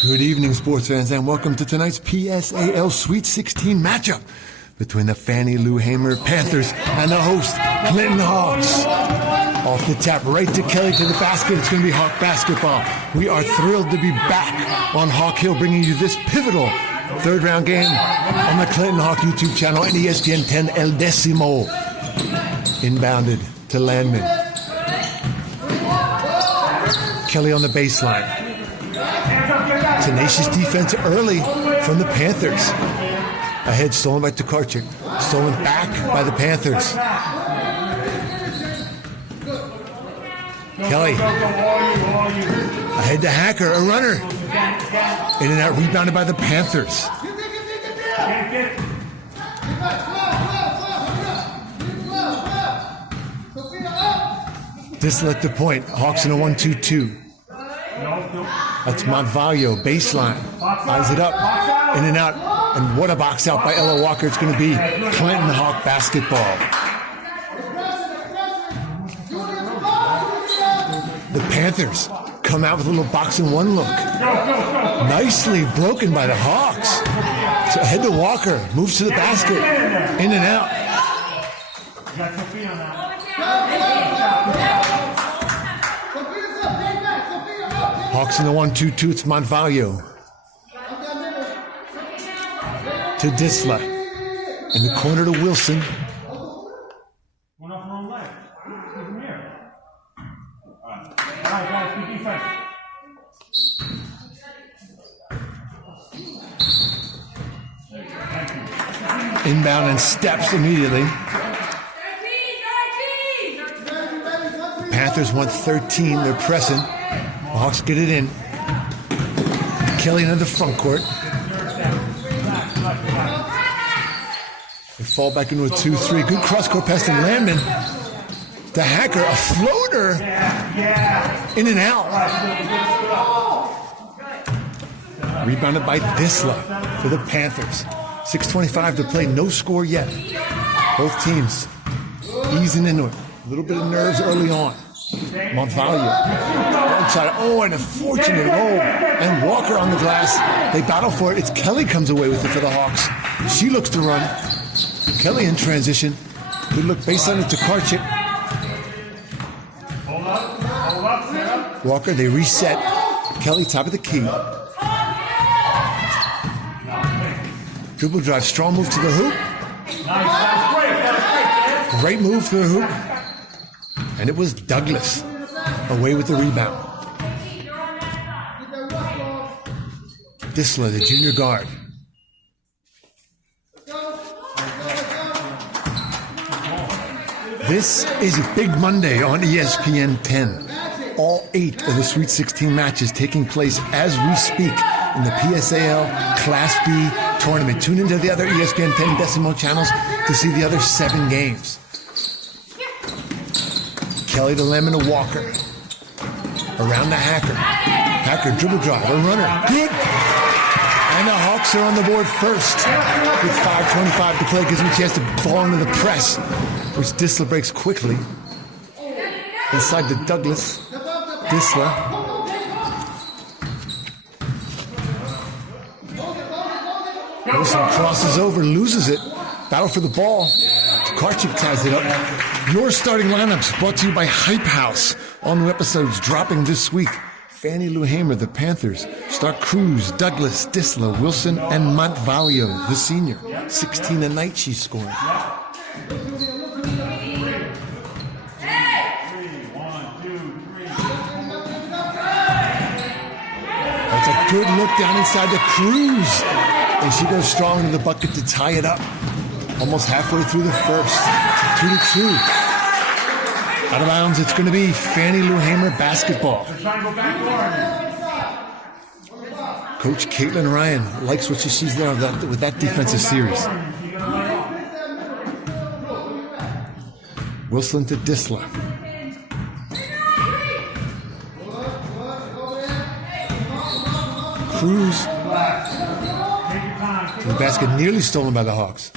Good evening, sports fans, and welcome to tonight's PSAL Sweet 16 matchup between the Fannie Lou Hamer Panthers and the host, Clinton Hawks. Off the tap, right to Kelly to the basket. It's going to be Hawk basketball. We are thrilled to be back on Hawk Hill, bringing you this pivotal third-round game on the Clinton Hawk YouTube channel and ESPN 10 El Decimo. Inbounded to Landman. Kelly on the baseline. Tenacious defense early from the Panthers. Ahead, stolen by Tokarczyk. Stolen back by the Panthers. Kelly. Ahead to Hacker, a runner. In and out, rebounded by the Panthers. Disla at the point. Hawks in a 1-2-2. That's Montvalio, baseline. Eyes it up, in and out. And what a box out by Ella Walker. It's going to be Clinton Hawk basketball. The Panthers come out with a little box and one look. Nicely broken by the Hawks. So ahead to Walker, moves to the basket, in and out. Hawks in the 1-2-2, it's Montvalio. To Disla. In the corner to Wilson. One off the wrong leg. Come here. All right, guys, good defense. Inbound and steps immediately. Panthers want 13, they're pressing. The Hawks get it in. Kelly into the front court. They fall back into a 2-3. Good cross-court pass to Landman. To Hacker, a floater. In and out. Rebounded by Disla for the Panthers. 6:25 to play, no score yet. Both teams easing into it. A little bit of nerves early on. Montvalio. Outside. Oh, and a fortunate roll. And Walker on the glass. They battle for it. It's Kelly comes away with it for the Hawks. She looks to run. Kelly in transition. Good look baseline to Tokarczyk. Walker, they reset. Kelly top of the key. Dribble drive, strong move to the hoop. Great move to the hoop. And it was Douglas away with the rebound. Disla, the junior guard. This is a big Monday on ESPN 10. All 8 of the Sweet 16 matches taking place as we speak in the PSAL Class B tournament. Tune into the other ESPN 10 Decimo channels to see the other 7 games. Kelly to Lemon to Walker. Around to Hacker. Hacker dribble drive, a runner. Good. And the Hawks are on the board first. With 5:25 to play, gives them a chance to fall into the press, which Disla breaks quickly. Inside to Douglas. Disla. Wilson crosses over, loses it. Battle for the ball. Tokarczyk ties it up. Your starting lineups brought to you by Hype House. All new episodes dropping this week. Fannie Lou Hamer, the Panthers. Start Cruz, Douglas, Disla, Wilson, and Montvalio, the senior. 16 a night she's scoring. That's a good look down inside to Cruz. And she goes strong into the bucket to tie it up. Almost halfway through the first. 2-2. Out of bounds, it's going to be Fannie Lou Hamer basketball. Coach Caitlin Ryan likes what she sees there with that defensive series. Wilson to Disla. Cruz to the basket, nearly stolen by the Hawks.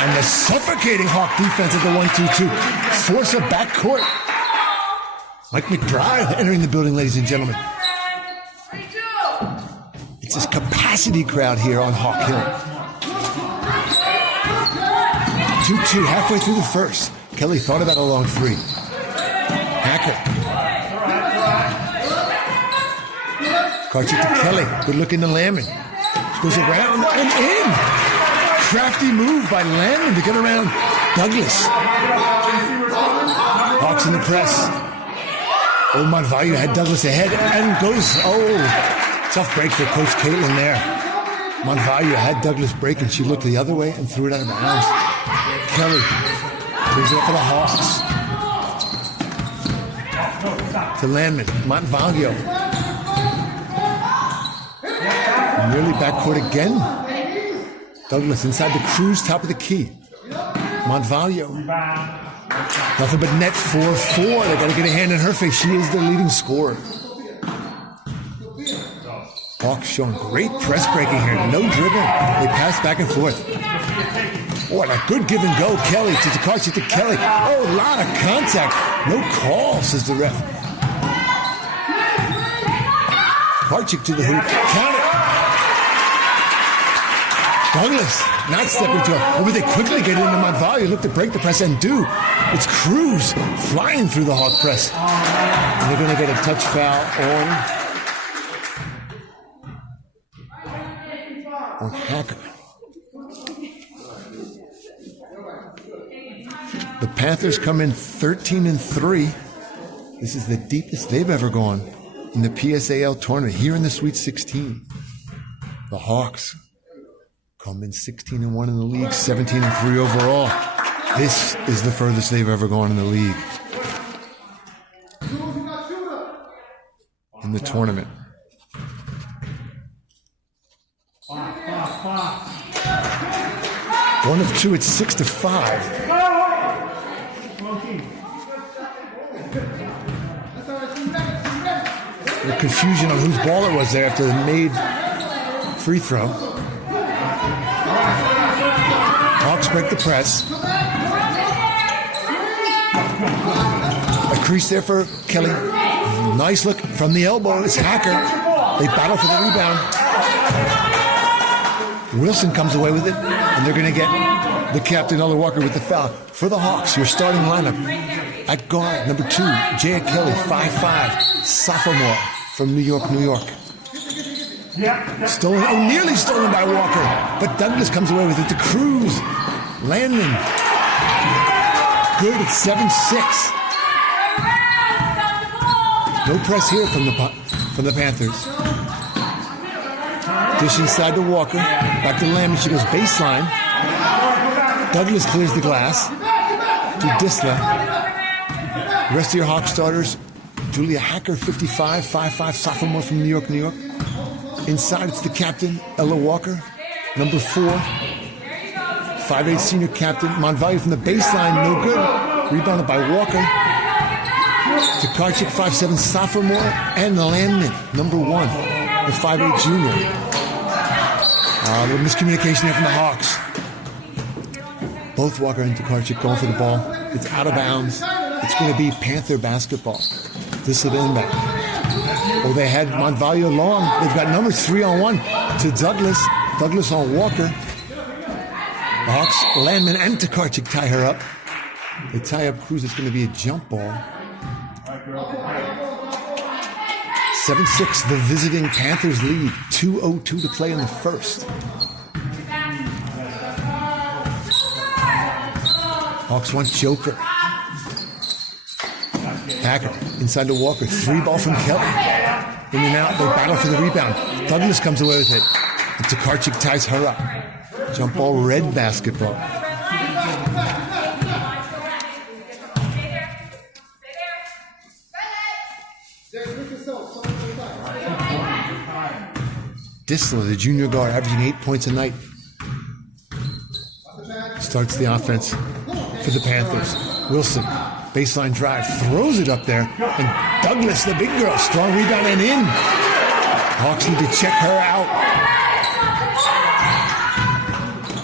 And a suffocating Hawk defense at the 1-2-2. Force a backcourt. Mike McBride entering the building, ladies and gentlemen. It's this capacity crowd here on Hawk Hill. 2-2, halfway through the first. Kelly thought about a long three. Hacker. Karchik to Kelly. Good looking to Landman. Goes around and in. Crafty move by Landman to get around Douglas. Hawks in the press. Oh, Monvallo had Douglas ahead and goes, tough break for Coach Caitlin there. Monvallo had Douglas break and she looked the other way and threw it out of bounds. Kelly brings it up for the Hawks. To Landman, Monvallo. Nearly backcourt again. Douglas inside the Cruz, top of the key. Monvallo. Nothing but net 4-4. They got to get a hand in her face. She is the leading scorer. Hawks showing great press breaking here. No dribbling. They pass back and forth. Oh, and a good give and go. Kelly to Takashi to Kelly. Oh, a lot of contact. No call, says the ref. Karchik to the hoop. Count it. Douglas not stepping to her. But they quickly get into Monvallo. Look to break the press and do. It's Cruz flying through the Hawk press. And they're going to get a touch foul on Hacker. The Panthers come in 13-3. This is the deepest they've ever gone in the PSAL tournament here in the Sweet 16. The Hawks come in 16-1 in the league, 17-3 overall. This is the furthest they've ever gone in the league. In the tournament. One of two, it's 6-5. The confusion on whose ball it was there after the made free throw. Hawks break the press. A crease there for Kelly. Nice look from the elbow. It's Hacker. They battle for the rebound. Wilson comes away with it, and they're going to get the captain, Ella Walker, with the foul. For the Hawks, your starting lineup. At guard, number 2, Jaya Kelly, 5'5", sophomore from New York, New York. Stolen, nearly stolen by Walker, but Douglas comes away with it to Cruz. Landman. Good at 7-6. No press here from the Panthers. Dish inside to Walker. Back to Landman. She goes baseline. Douglas clears the glass to Disla. Rest of your Hawk starters. Julia Hacker, 55, 5'5", sophomore from New York, New York. Inside, it's the captain, Ella Walker, number 4. 5'8" senior captain. Monvallo from the baseline, no good. Rebounded by Walker. Takarchik, 5'7", sophomore. And the Landman, number 1, the 5'8" junior. A little miscommunication here from the Hawks. Both Walker and Takarchik going for the ball. It's out of bounds. It's going to be Panther basketball. This is inbound. Oh, they had Monvallo long. They've got numbers 3-on-1 to Douglas. Douglas on Walker. The Hawks, Landman and Takarchik tie her up. They tie up Cruz. It's going to be a jump ball. 7-6, the visiting Panthers lead. 2:02 to play in the first. Hawks want Joker. Hacker inside to Walker. 3-ball from Kelly. In and out. They battle for the rebound. Douglas comes away with it. And Takarchik ties her up. Jump ball, red basketball. Disla, the junior guard, averaging 8 points a night. Starts the offense for the Panthers. Wilson, baseline drive, throws it up there. And Douglas, the big girl, strong rebound and in. Hawks need to check her out.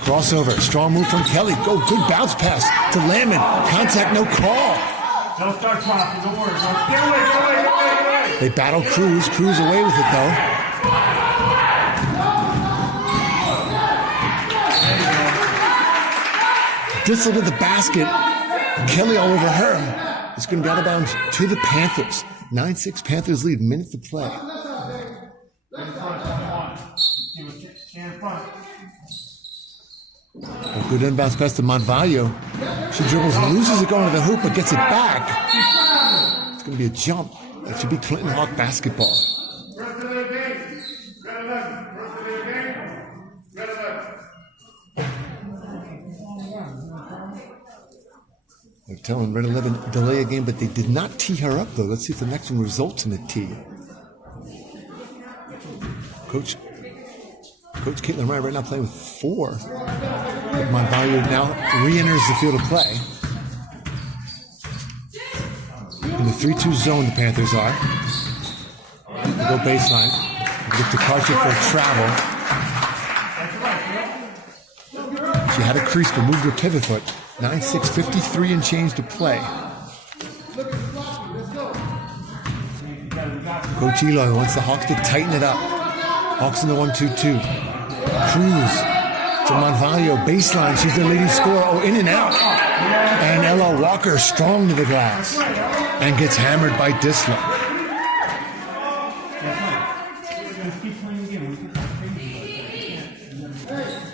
Crossover, strong move from Kelly. Go, good bounce pass to Landman. Contact, no call. Don't start crossing, don't worry. Get away. They battle Cruz. Cruz away with it though. Distal to the basket. Kelly all over her. It's going to be out of bounds to the Panthers. 9-6 Panthers lead, minute to play. A good inbounds pass to Monvallo. She dribbles and loses it going to the hoop, but gets it back. It's going to be a jump. That should be Clinton Hawk basketball. They're telling Red 11 delay a game, but they did not tee her up, though. Let's see if the next one results in a tee. Coach Caitlin Ryan right now playing with 4. But Monvallo now re-enters the field of play. In the 3-2 zone, the Panthers are. They go baseline. They get to Karcher for a travel. She had a crease but moved her pivot foot. 9-6, 53 and change to play. Coach Eloy wants the Hawks to tighten it up. Hawks in the 1-2-2. Cruz to Monvallo, baseline. She's their leading scorer. Oh, in and out. And Ella Walker strong to the glass and gets hammered by Disla.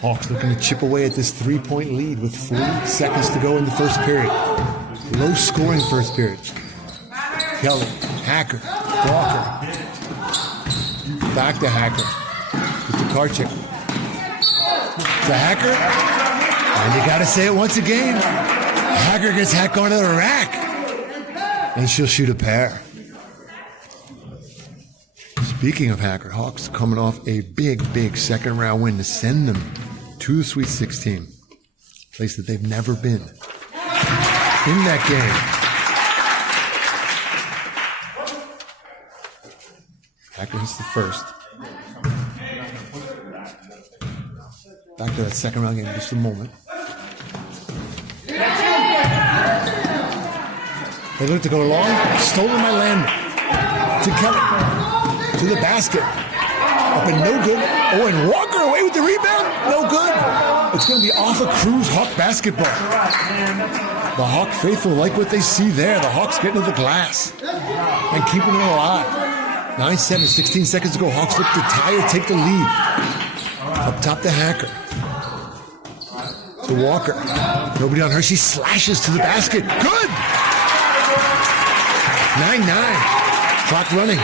Hawks looking to chip away at this 3-point lead with 40 seconds to go in the first period. Low scoring first period. Kelly, Hacker, Walker. Back to Hacker. With the Karchik. To Hacker. And you gotta say it once again. Hacker gets Hack onto the rack. And she'll shoot a pair. Speaking of Hacker, Hawks coming off a big second round win to send them to the Sweet 16. Place that they've never been. In that game. Hacker hits the first. Back to that second round game in just a moment. They look to go long. Stolen by Landman. To Kelly. To the basket. Up and no good. Oh, and Walker away with the rebound. No good. It's going to be off of Cruz Hawk basketball. The Hawk faithful like what they see there. The Hawks getting to the glass and keeping it alive. 9-7, 16 seconds to go. Hawks look to tie or take the lead. Up top to Hacker. To Walker. Nobody on her. She slashes to the basket. Good! 9-9. Clock running.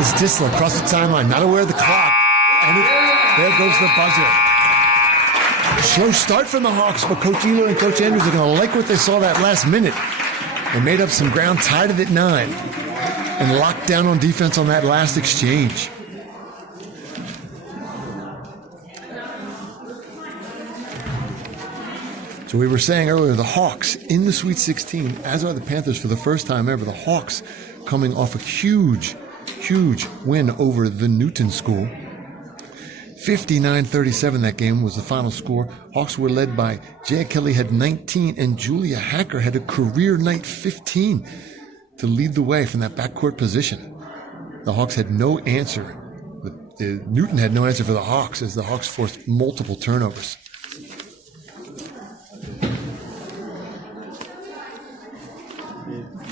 It's Disla across the timeline, not aware of the clock. And there goes the buzzer. Slow start from the Hawks, but Coach Eloy and Coach Andrews are going to like what they saw that last minute. They made up some ground, tied it at 9, and locked down on defense on that last exchange. So we were saying earlier, the Hawks in the Sweet 16, as are the Panthers for the first time ever. The Hawks coming off a huge win over the Newton School. 59-37 that game was the final score. Hawks were led by Jaya Kelly had 19 and Julia Hacker had a career night 15 to lead the way from that backcourt position. The Hawks had no answer. Newton had no answer for the Hawks as the Hawks forced multiple turnovers.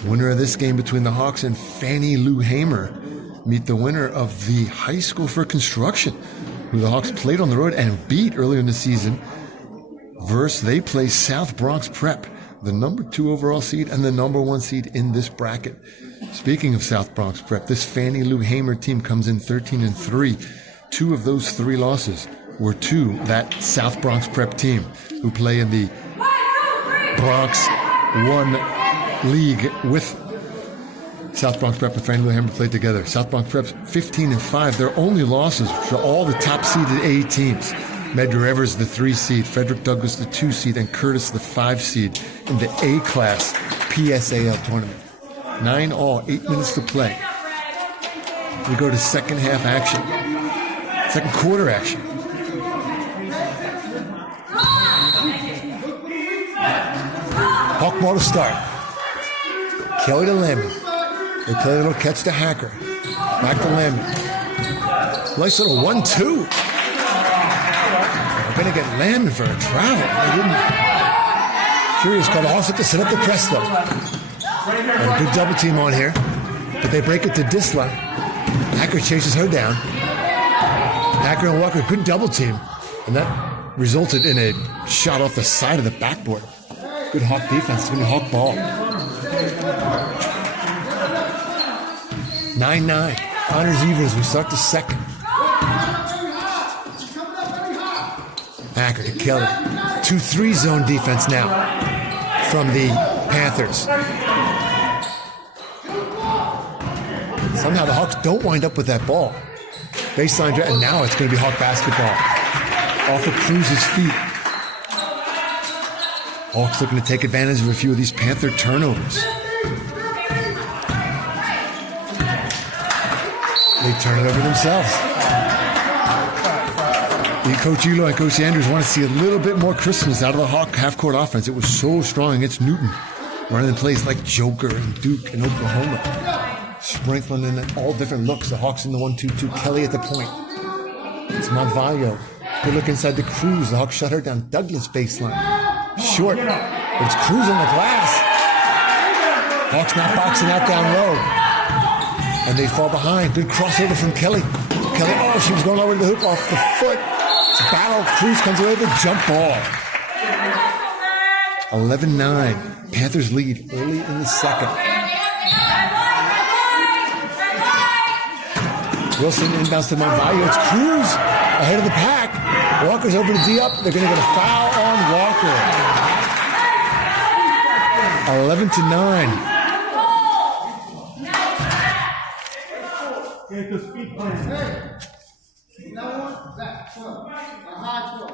Winner of this game between the Hawks and Fannie Lou Hamer meet the winner of the High School for Construction, who the Hawks played on the road and beat earlier in the season. They play South Bronx Prep, the number 2 overall seed and the number 1 seed in this bracket. Speaking of South Bronx Prep, this Fannie Lou Hamer team comes in 13-3. 2 of those 3 losses were to that South Bronx Prep team, who play in the Bronx 1 league with South Bronx Prep and Fannie Lou Hamer played together. South Bronx Prep's 15-5. Their only losses were all the top seeded A teams. Medgar Evers, the 3 seed, Frederick Douglass, the 2 seed, and Curtis, the 5 seed in the A-class PSAL tournament. 9 all, 8 minutes to play. We go to second half action. Second quarter action. Hawk ball to start. Kelly to Lamb. They play a little catch to Hacker. Back to Lamb. Nice little 1-2. They're going to get Lamb for a travel. They didn't. Curious call. The Hawks have to set up the press though. And a good double team on here. But they break it to Disla. Hacker chases her down. Hacker and Walker, good double team. And that resulted in a shot off the side of the backboard. Good Hawk defense. It's going to be Hawk ball. 9-9. Honors even as we start the second. Hacker to Kelly. 2-3 zone defense now from the Panthers. Somehow the Hawks don't wind up with that ball. Baseline, and now it's going to be Hawk basketball. Off of Cruz's feet. Hawks looking to take advantage of a few of these Panther turnovers. They turn it over themselves. Coach Elo and Coach Andrews want to see a little bit more Christmas out of the Hawk half-court offense. It was so strong against Newton. Running in plays like Joker and Duke and Oklahoma. Sprinkling in all different looks. The Hawks in the 1-2-2. Kelly at the point. It's Monvallo. Good look inside the Cruz. The Hawks shut her down. Douglas baseline. Short. But it's Cruz on the glass. Hawks not boxing out down low. And they fall behind. Good crossover from Kelly. Kelly, oh, she was going over to the hoop off the foot. It's a battle. Cruz comes away with a jump ball. 11-9. Panthers lead early in the second. Wilson inbounds to Monvallo. It's Cruz ahead of the pack. Walker's over to D up. They're going to get a foul on Walker. 11-9. Get the speed plan. Hey, that one, that 12. A high 12.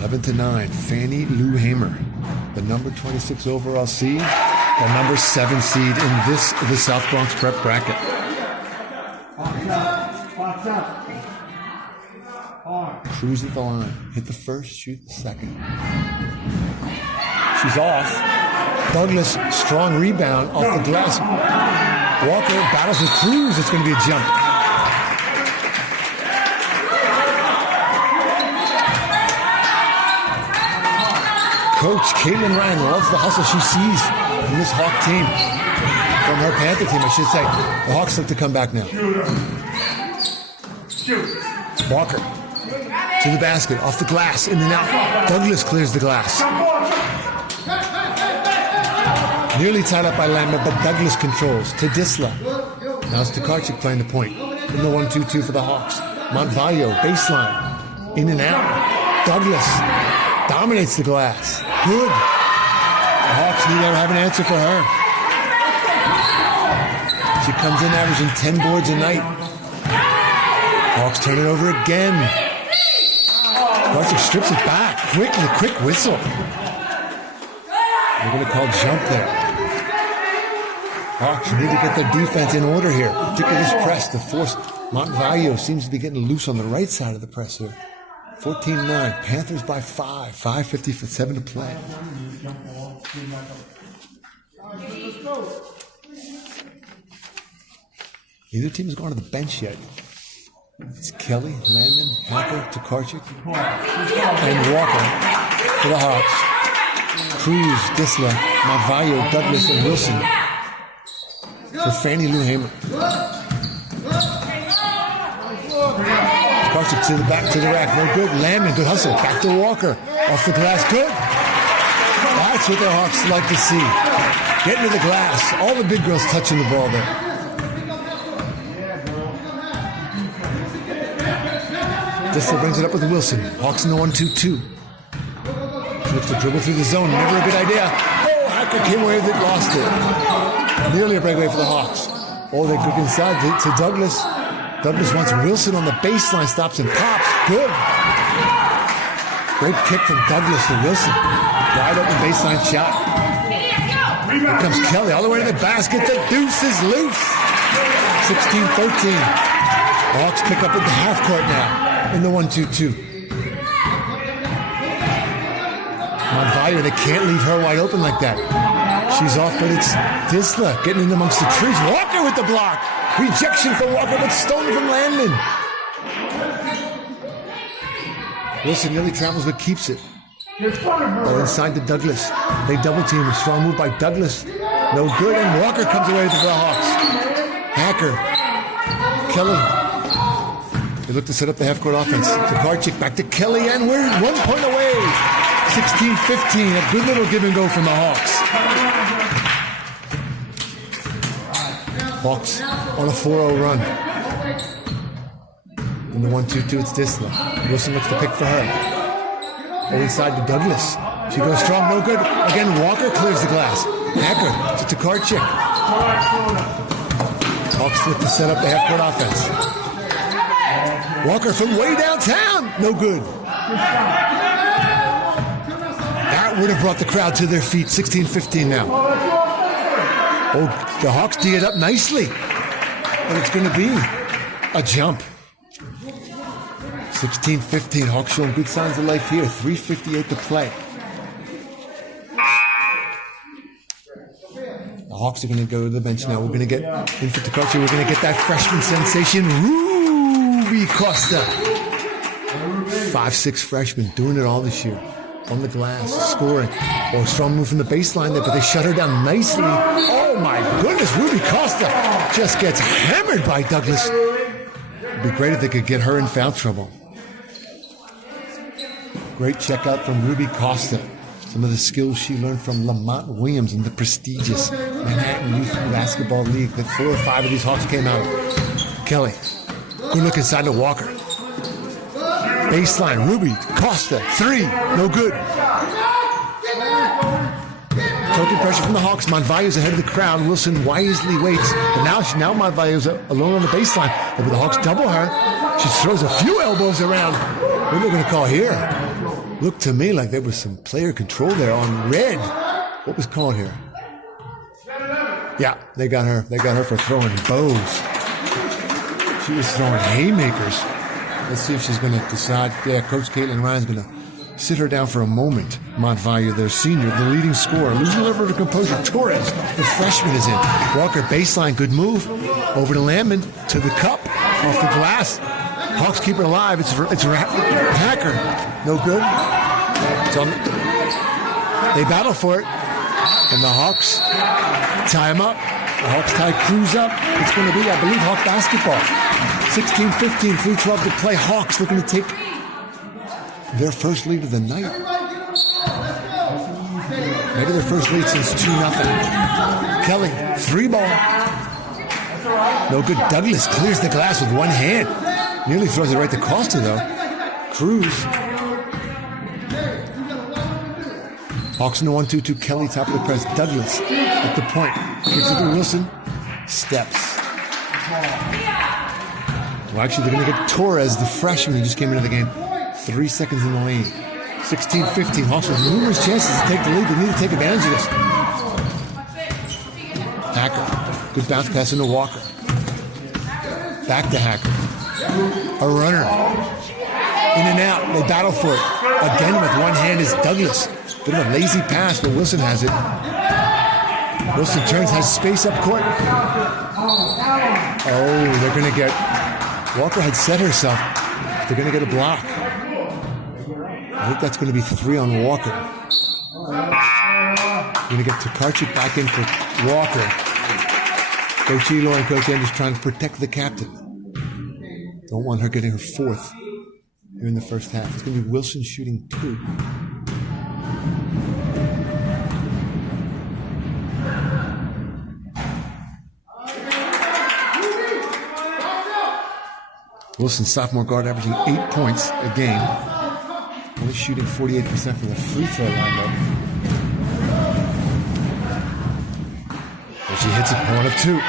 11-9. Fannie Lou Hamer, the number 26 overall seed, the number 7 seed in the South Bronx prep bracket. Box out. Hard. Cruz at the line. Hit the first, shoot the second. She's off. Douglas, strong rebound off the glass. Walker battles with Cruz. It's going to be a jump. Coach Caitlin Ryan loves the hustle she sees from this Hawk team. From her Panther team, I should say. The Hawks look to come back now. Walker to the basket, off the glass, in and out. Douglas clears the glass. Nearly tied up by Lambert, but Douglas controls to Disla. Now it's Tokarczyk playing the point. In the 1-2-2 for the Hawks. Monvallo, baseline. In and out. Douglas dominates the glass. Good. The Hawks need to have an answer for her. She comes in averaging 10 boards a night. Hawks turn it over again. Tokarczyk strips it back. Quick whistle. They're going to call jump there. Hawks need to get their defense in order here. Particularly this press to force. Monvallo seems to be getting loose on the right side of the press here. 14-9. Panthers by 5. 5:57 to play. Neither team has gone to the bench yet. It's Kelly, Landon, Hacker, Tokarczyk, and Walker for the Hawks. Cruz, Disla, Monvallo, Douglas, and Wilson for Fannie Lou Hamer. Tokarczyk to the back, to the rack. No good. Landon, good hustle. Back to Walker. Off the glass. Good. That's what the Hawks like to see. Getting to the glass. All the big girls touching the ball there. Disla brings it up with Wilson. Hawks in the 1-2-2. Looks to dribble through the zone. Never a good idea. Oh, Hacker came away with it, lost it. Nearly a breakaway for the Hawks. Oh, they took inside to Douglas. Douglas wants Wilson on the baseline, stops and pops. Good. Great kick from Douglas to Wilson. Wide open baseline shot. Here comes Kelly all the way to the basket. The deuce is loose. 16-13. The Hawks pick up at the half court now in the 1-2-2. Montvaya, they can't leave her wide open like that. She's off, but it's Disla getting in amongst the trees. Walker with the block. Rejection from Walker, but stolen from Landman. Wilson nearly travels, but keeps it. Oh, inside to Douglas. They double team. A strong move by Douglas. No good, and Walker comes away with the Hawks. Hacker. Kelly. They look to set up the half-court offense. Tokarczyk back to Kelly, and we're 1 point away. 16-15. A good little give and go from the Hawks. Hawks on a 4-0 run. In the 1-2-2, it's Disla. Wilson looks to pick for her. Oh, inside to Douglas. She goes strong, no good. Again, Walker clears the glass. Hacker to Tokarczyk. Hawks look to set up the half-court offense. Walker from way downtown. No good. That would have brought the crowd to their feet. 16-15 now. Oh, the Hawks D it up nicely. And it's going to be a jump. 16-15. Hawks showing good signs of life here. 3:58 to play. The Hawks are going to go to the bench now. We're going to get in for Tokarczyk. We're going to get that freshman sensation, Ruby Costa. 5'6" freshman, doing it all this year. On the glass, scoring. Oh, strong move from the baseline there, but they shut her down nicely. Oh my goodness, Ruby Costa just gets hammered by Douglas. It'd be great if they could get her in foul trouble. Great checkout from Ruby Costa. Some of the skills she learned from Lamont Williams in the prestigious Manhattan Youth Basketball League that 4 or 5 of these Hawks came out of. Kelly, good look inside to Walker. Baseline, Ruby Costa, 3, no good. Token pressure from the Hawks. Montvaya's ahead of the crowd. Wilson wisely waits, but now Montvaya's alone on the baseline. But the Hawks double her. She throws a few elbows around. What are they going to call here? Looked to me like there was some player control there on red. What was called here? Yeah, they got her. They got her for throwing bows. She was throwing haymakers. Let's see if she's going to decide. Yeah, Coach Caitlin Ryan's going to sit her down for a moment. Montvaya, their senior, the leading scorer, losing a little bit of composure. Torres, the freshman, is in. Walker, baseline, good move. Over to Landman, to the cup, off the glass. Hawks keep it alive. It's Hacker. No good. They battle for it. And the Hawks tie him up. The Hawks tie Cruz up. It's going to be, I believe, Hawk basketball. 16-15, 3:12 to play. Hawks looking to take their first lead of the night. Maybe their first lead since 2-0. Kelly, 3 ball. No good. Douglas clears the glass with one hand. Nearly throws it right to Costa, though. Cruz. Hawks in the 1-2-2. Kelly, top of the press. Douglas at the point. Gives it to Wilson. Steps. Well, actually, they're going to get Torres, the freshman who just came into the game. 3 seconds in the lead. 16-15. Hawks with numerous chances to take the lead. They need to take advantage of this. Hacker. Good bounce pass into Walker. Back to Hacker. A runner. In and out. They battle for it. Again with one hand is Douglas. Bit of a lazy pass, but Wilson has it. Wilson turns, has space up court. Oh, they're going to get... Walker had set herself. They're going to get a block. I think that's going to be 3 on Walker. Going to get Tokarczyk back in for Walker. Coach Elo and Coach Andrews trying to protect the captain. Don't want her getting her 4th here in the first half. It's going to be Wilson shooting 2. Wilson, sophomore guard, averaging 8 points a game. Only shooting 48% from the free throw line, though. And she hits it 1 of 2.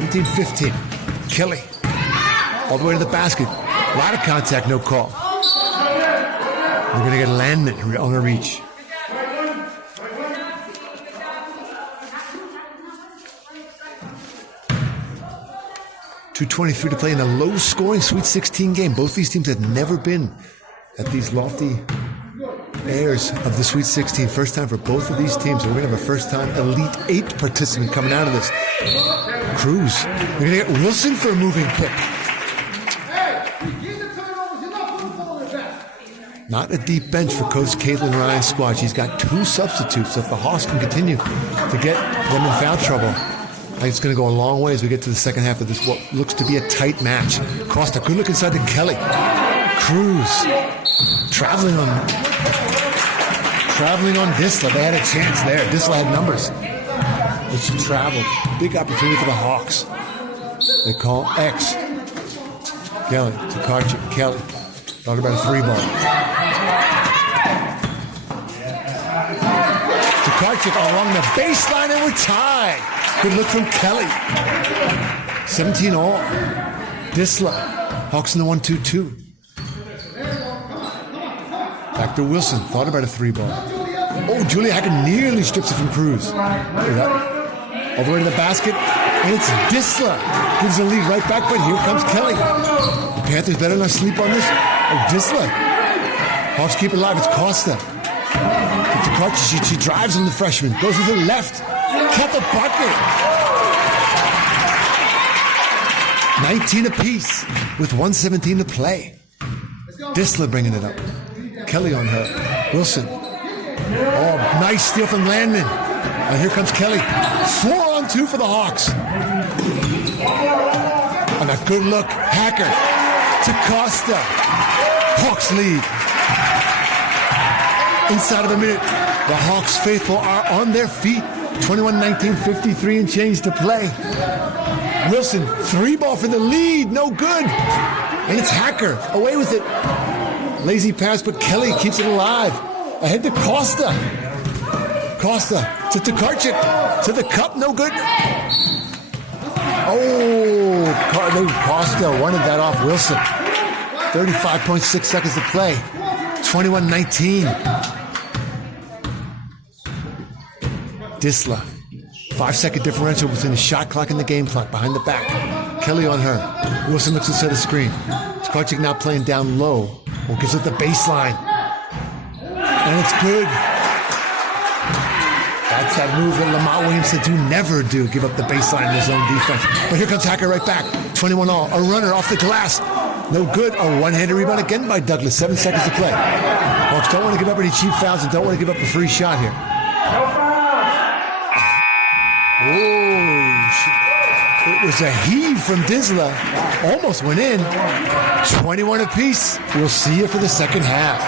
17-15. Kelly. All the way to the basket. A lot of contact, no call. We're going to get Landman on a reach. 2:23 to play in a low-scoring Sweet 16 game. Both these teams have never been at these lofty airs of the Sweet 16. First time for both of these teams. So we're going to have a first-time Elite 8 participant coming out of this. Cruz. We're going to get Wilson for a moving pick. Not a deep bench for Coach Caitlin Ryan's squad. She's got 2 substitutes. So if the Hawks can continue to get them in foul trouble, I think it's going to go a long way as we get to the second half of this, what looks to be a tight match. Costa, good look inside to Kelly. Cruz, traveling on Disla. They had a chance there. Disla had numbers, but she traveled. Big opportunity for the Hawks. They call X. Kelly to Karchik. Kelly. Thought about a 3-ball. To Karchik along the baseline, and we're tied. Good look from Kelly. 17 all. Disla. Hawks in the 1-2-2. Back to Wilson. Thought about a 3-ball. Oh, Julia Hackett nearly strips it from Cruz. Look at that. All the way to the basket. And it's Disla. Gives the lead right back, but here comes Kelly. The Panthers better not sleep on this. Oh, Disla. Hawks keep it alive. It's Costa. She drives on the freshman. Goes with the left. Cut the bucket. 19 apiece with 1:17 to play. Disla bringing it up. Kelly on her. Wilson. Oh, nice steal from Landman. And here comes Kelly. 4-on-2 for the Hawks. And a good look. Hacker to Costa. Hawks lead. Inside of a minute, the Hawks faithful are on their feet. 21-19, 53 and change to play. Wilson, 3-ball for the lead. No good. And it's Hacker. Away with it. Lazy pass, but Kelly keeps it alive. Ahead to Costa. Costa to Tokarczyk. To the cup. No good. Oh, Costa wanted that off Wilson. 35.6 seconds to play. 21-19. Disla. 5-second differential between the shot clock and the game clock. Behind the back. Kelly on her. Wilson looks inside the screen. Tokarczyk now playing down low. Well, gives it the baseline. And it's good. That's that move that Lamont Williams said to never do. Give up the baseline in his own defense. But here comes Hacker right back. 21 all. A runner off the glass. No good. A one-handed rebound again by Douglas. 7 seconds to play. Hawks don't want to give up any cheap fouls and don't want to give up a free shot here. Oh, it was a heave from Disla. Almost went in. 21 apiece. We'll see you for the second half.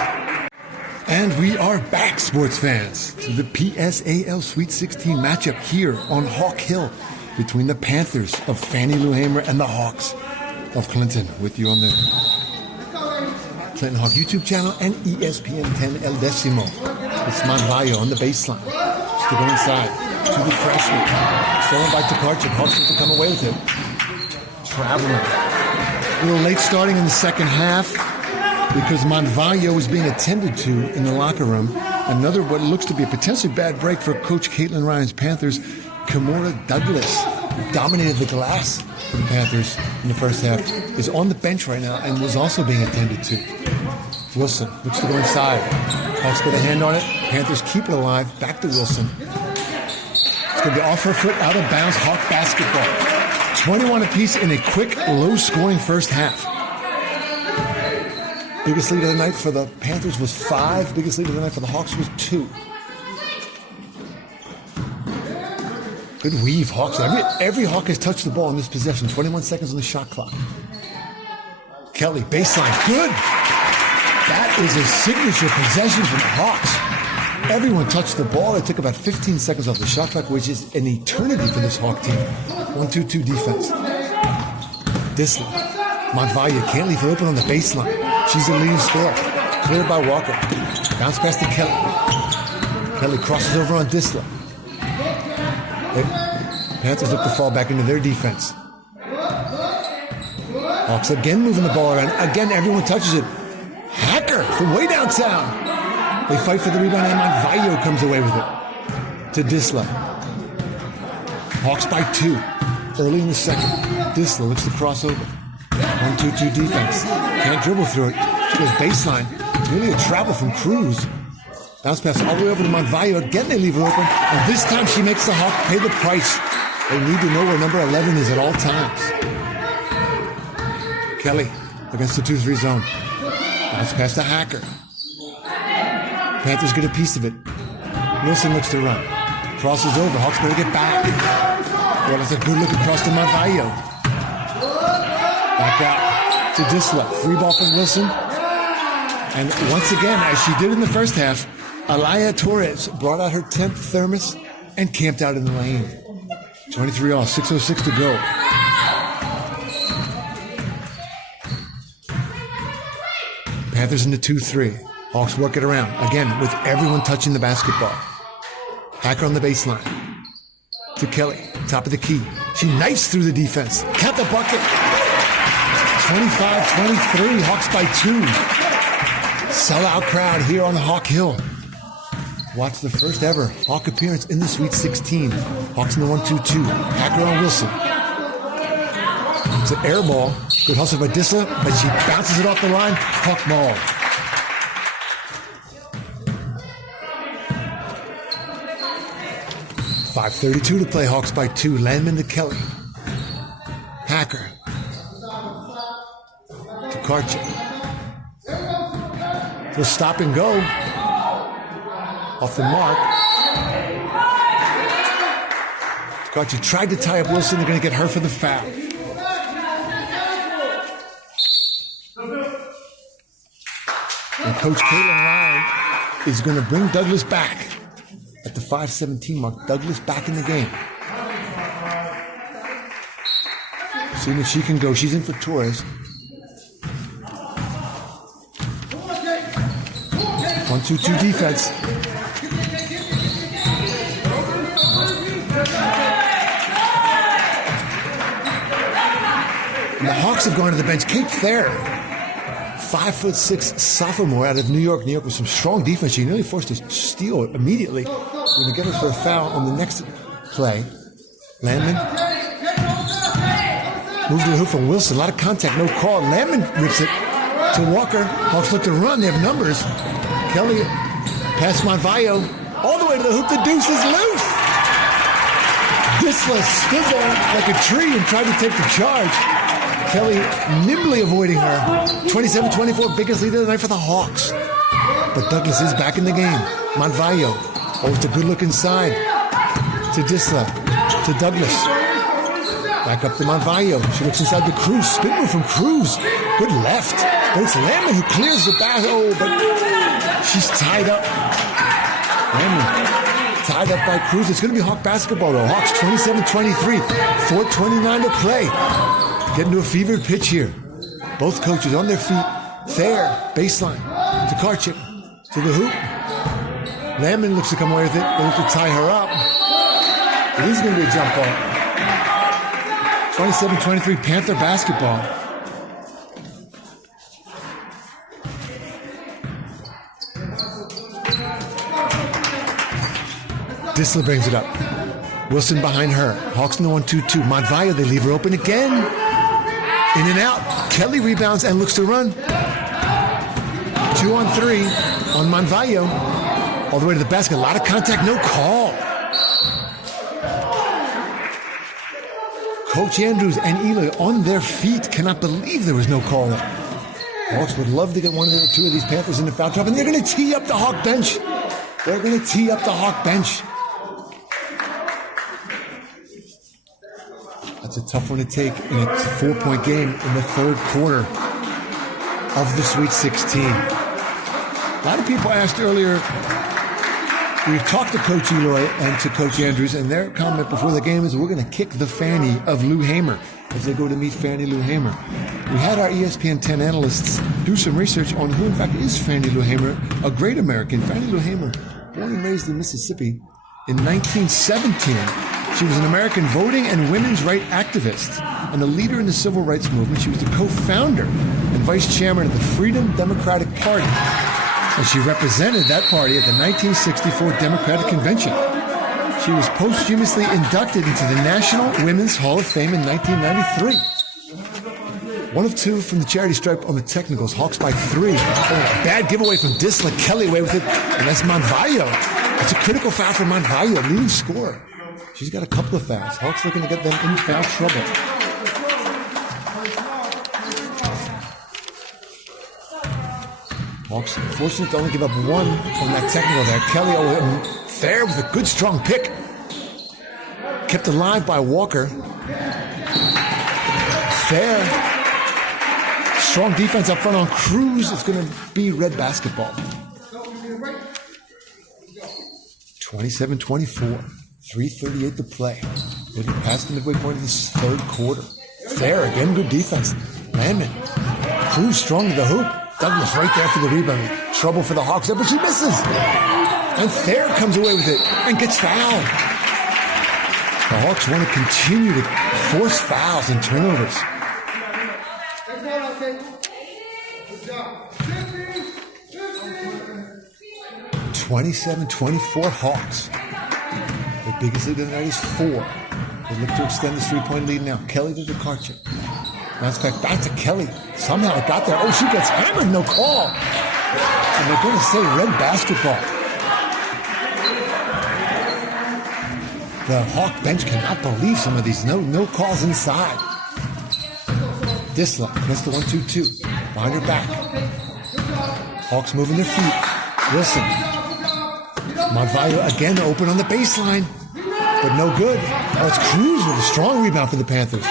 And we are back, sports fans, to the PSAL Sweet 16 matchup here on Hawk Hill between the Panthers of Fannie Lou Hamer and the Hawks of Clinton. With you on the Clinton Hawk YouTube channel and ESPN 10 El Decimo. It's Monvayo on the baseline. Still going inside to the freshman. Stolen by Tokarczyk. Hawks to come away with it. Traveling. A little late starting in the second half because Monvayo was being attended to in the locker room. Another what looks to be a potentially bad break for Coach Caitlin Ryan's Panthers. Kimora Douglas dominated the glass for the Panthers in the first half. Is on the bench right now and was also being attended to. Wilson looks to go inside. Hawks get a hand on it. Panthers keep it alive. Back to Wilson. It's going to be off her foot, out of bounds. Hawk basketball. 21 apiece in a quick, low-scoring first half. Biggest lead of the night for the Panthers was 5. Biggest lead of the night for the Hawks was 2. Good weave, Hawks. Every Hawk has touched the ball in this possession. 21 seconds on the shot clock. Kelly, baseline. Good. That is a signature possession from the Hawks. Everyone touched the ball. It took about 15 seconds off the shot clock, which is an eternity for this Hawk team. 1-2-2 defense. Disla. Monvayo can't leave her open on the baseline. She's the leading scorer. Cleared by Walker. Bounce pass to Kelly. Kelly crosses over on Disla. Panthers look to fall back into their defense. Hawks again moving the ball around. Again, everyone touches it. Hacker from way downtown. They fight for the rebound and Monvayo comes away with it. To Disla. Hawks by 2. Early in the second. Disla looks to cross over. 1-2-2 defense. Can't dribble through it. She goes baseline. Really a travel from Cruz. Bounce pass all the way over to Monvayo. Again, they leave her open. And this time she makes the Hawk pay the price. They need to know where number 11 is at all times. Kelly against the 2-3 zone. Bounce pass to Hacker. Panthers get a piece of it. Wilson looks to run. Crosses over. Hawks better get back. Well, that's a good look across to Monvayo. Back out to Disla. Free ball from Wilson. And once again, as she did in the first half, Alaya Torres brought out her 10th thermos and camped out in the lane. 23 all, 6:06 to go. Panthers in the 2-3. Hawks work it around, again, with everyone touching the basketball. Hacker on the baseline. To Kelly, top of the key. She knifes through the defense. Count the bucket. 25-23, Hawks by 2. Sellout crowd here on Hawk Hill. Watch the first ever Hawk appearance in the Sweet 16. Hawks in the 1-2-2. Hacker on Wilson. It's an air ball. Good hustle by Disla, but she bounces it off the line. Hawk ball. .5:32 to play. Hawks by 2. Landman to Kelly. Hacker. To Karchik. Will stop and go. Off the mark. Karchik tried to tie up Wilson. They're going to get her for the foul. And Coach Caitlin Ryan is going to bring Douglas back at the 5:17 mark. Douglas back in the game. Seeing if she can go. She's in for Torres. 1-2-2 defense. And the Hawks have gone to the bench. Kate Fair, 5'6" sophomore out of New York. New York with some strong defense. She nearly forced a steal immediately. We're going to get her for a foul on the next play. Landman. Moves to the hoop from Wilson. A lot of contact, no call. Landman rips it to Walker. Hawks look to run. They have numbers. Kelly past Monvayo. All the way to the hoop. The deuce is loose. Disla stood there like a tree and tried to take the charge. Kelly nimbly avoiding her. 27-24, biggest lead of the night for the Hawks. But Douglas is back in the game. Monvayo. Oh, it's a good look inside. To Disla. To Douglas. Back up to Monvayo. She looks inside the Cruz. Spin move from Cruz. Good left. But it's Landman who clears the back. Oh, but she's tied up. Landman tied up by Cruz. It's going to be Hawk basketball, though. Hawks 27-23. 4:29 to play. Getting to a fevered pitch here. Both coaches on their feet. Fair. Baseline. To Karchik. To the hoop. Landman looks to come away with it. They look to tie her up. It is going to be a jump ball. 27-23 Panther basketball. Disla brings it up. Wilson behind her. Hawks in the 1-2-2. Monvayo, they leave her open again. In and out. Kelly rebounds and looks to run. 2-on-3 on Monvayo. All the way to the basket. A lot of contact, no call. Coach Andrews and Eli on their feet. Cannot believe there was no call there. Hawks would love to get one or two of these Panthers in the foul trap, and they're going to tee up the Hawk bench. They're going to tee up the Hawk bench. That's a tough one to take in a 4-point game in the third quarter of the Sweet 16. A lot of people asked earlier, we talked to Coach Eloy and to Coach Andrews, and their comment before the game is we're going to kick the Fannie of Lou Hamer as they go to meet Fannie Lou Hamer. We had our ESPN 10 analysts do some research on who in fact is Fannie Lou Hamer, a great American. Fannie Lou Hamer, born and raised in Mississippi in 1917. She was an American voting and women's rights activist and a leader in the civil rights movement. She was the co-founder and vice chairman of the Freedom Democratic Party. And she represented that party at the 1964 Democratic Convention. She was posthumously inducted into the National Women's Hall of Fame in 1993. 1 of 2 from the charity stripe on the technicals. Hawks by 3. Bad giveaway from Disla. Kelly away with it. And that's Monvallo. It's a critical foul for Monvallo, leading scorer. She's got a couple of fouls. Hawks looking to get them in foul trouble. Hawks fortunate to only give up 1 on that technical there. Kelly fair with a good strong pick. Kept alive by Walker. Fair. Strong defense up front on Cruz. It's going to be red basketball. 27-24. 3:38 to play. Looking past the midway point of this third quarter. Fair again, good defense. Landman. Cruz strong to the hoop. Douglas right there for the rebound. Trouble for the Hawks there, but she misses. And Fair comes away with it and gets fouled. The Hawks want to continue to force fouls and turnovers. 27-24 Hawks. Their biggest lead of the night is 4. They look to extend this 3-point lead now. Kelly to Karchik. Bounce back to Kelly. Somehow it got there. Oh, she gets hammered. No call. And they're going to say red basketball. The Hawk bench cannot believe some of these. No calls inside. Disla missed the 1-2-2. Behind her back. Hawks moving their feet. Wilson. Monvallo again open on the baseline. But no good. Oh, it's Cruz with a strong rebound for the Panthers.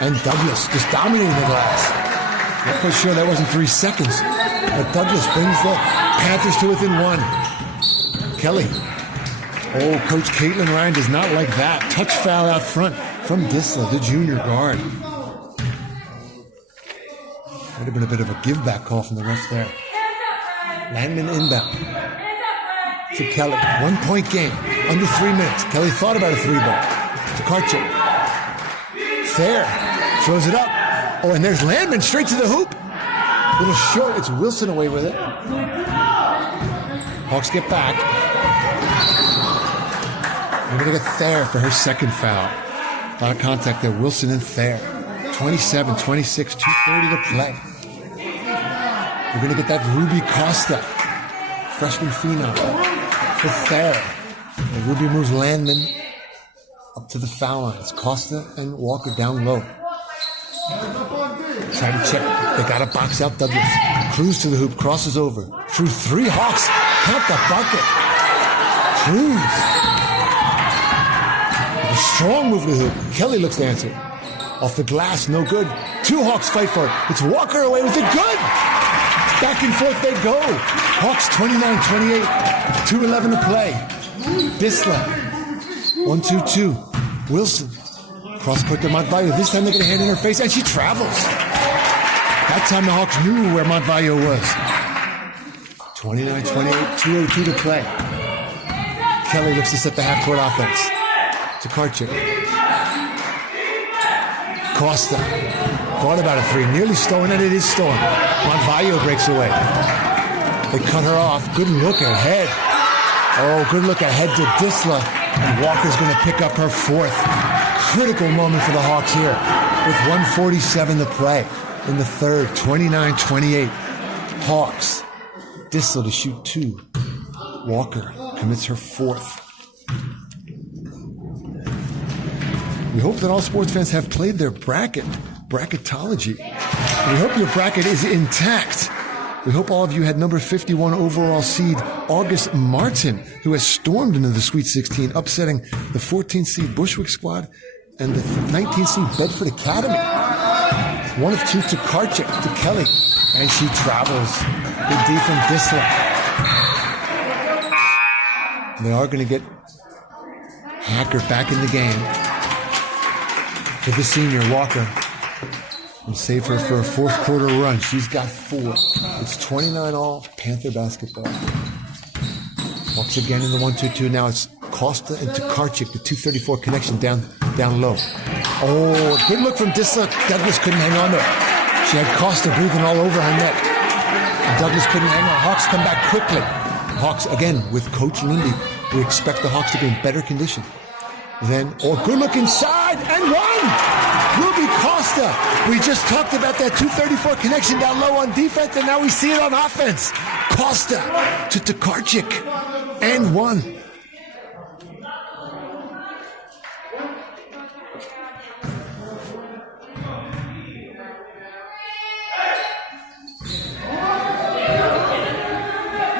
And Douglas just dominating the glass. Not quite sure that wasn't 3 seconds. But Douglas brings the Panthers to within 1. Kelly. Oh, Coach Caitlin Ryan does not like that. Touch foul out front from Disla, the junior guard. Might have been a bit of a give-back call from the refs there. Landman inbound. To Kelly. 1-point game. Under 3 minutes. Kelly thought about a 3-ball. To Karchik. Fair. Throws it up. Oh, and there's Landman straight to the hoop. Little short. It's Wilson away with it. Hawks get back. We're going to get Thayer for her second foul. A lot of contact there. Wilson and Thayer. 27-26. 2:30 to play. We're going to get that Ruby Costa. Freshman phenom. For Thayer. And Ruby moves Landman up to the foul line. It's Costa and Walker down low. Trying to check. They got to box out Douglas. Cruz to the hoop. Crosses over. Through 3 Hawks. Count the bucket. Cruz. A strong move to the hoop. Kelly looks to answer. Off the glass. No good. 2 Hawks fight for it. It's Walker away with it. Good. Back and forth they go. Hawks 29-28. 2:11 to play. Disla. 1-2-2. Wilson. Cross court to Monvallo. This time they're going to hand in her face, and she travels. That time the Hawks knew where Monvallo was. 29-28, 2:02 to play. Kelly looks to set the half-court offense. To Karchik. Costa. Thought about a 3. Nearly stolen, and it is stolen. Monvallo breaks away. They cut her off. Good look ahead. Oh, good look ahead to Disla. And Walker's going to pick up her 4th. Critical moment for the Hawks here with 1:47 to play in the third. 29-28. Hawks. Disla to shoot 2. Walker commits her 4th. We hope that all sports fans have played their bracketology. We hope your bracket is intact. We hope all of you had number 51 overall seed August Martin, who has stormed into the Sweet 16, upsetting the 14th seed Bushwick squad and the 19th seed Bedford Academy. 1 of 2 to Karchik, to Kelly, and she travels. Big D from Disla. And they are going to get Hacker back in the game for the senior, Walker. And save her for a 4th quarter run. She's got 4. It's 29 all, Panther basketball. Hawks again in the 1-2-2. Now it's Costa and Tokarczyk, the 234 connection down low. Oh, good look from Disla. Douglas couldn't hang on to her. She had Costa breathing all over her neck. And Douglas couldn't hang on. Hawks come back quickly. Hawks again with Coach Lindy We expect the Hawks to be in better condition. Then, good look inside, and one! Ruby Costa. We just talked about that 234 connection down low on defense, and now we see it on offense. Costa to Tokarczyk, and one.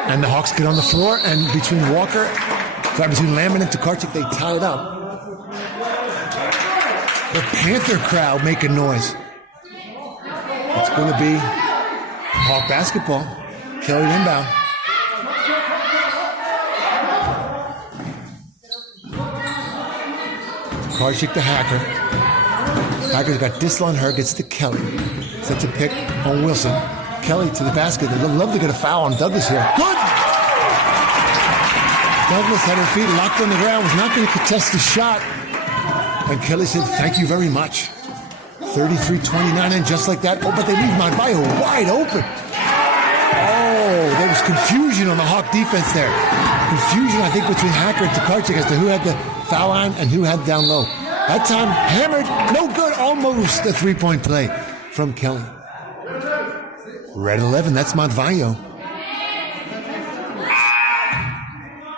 And the Hawks get on the floor, and between Lamb and Tokarczyk, they tie it up. The Panther crowd making noise. It's going to be Hawk basketball. Kelly inbound. Tokarczyk to Hacker. Hacker's got Disla on her, gets to Kelly. Sets a pick on Wilson. Kelly to the basket. They'd love to get a foul on Douglas here. Good! Douglas had her feet locked on the ground, was not going to contest the shot. And Kelly said, thank you very much. 33-29, and just like that, but they leave Montvio wide open. Oh, there was confusion on the Hawk defense there. Confusion, I think, between Hacker and Tokarczyk as to who had the foul line and who had down low. That time, hammered, no good, almost a three-point play from Kelly. Red 11, that's Montvio.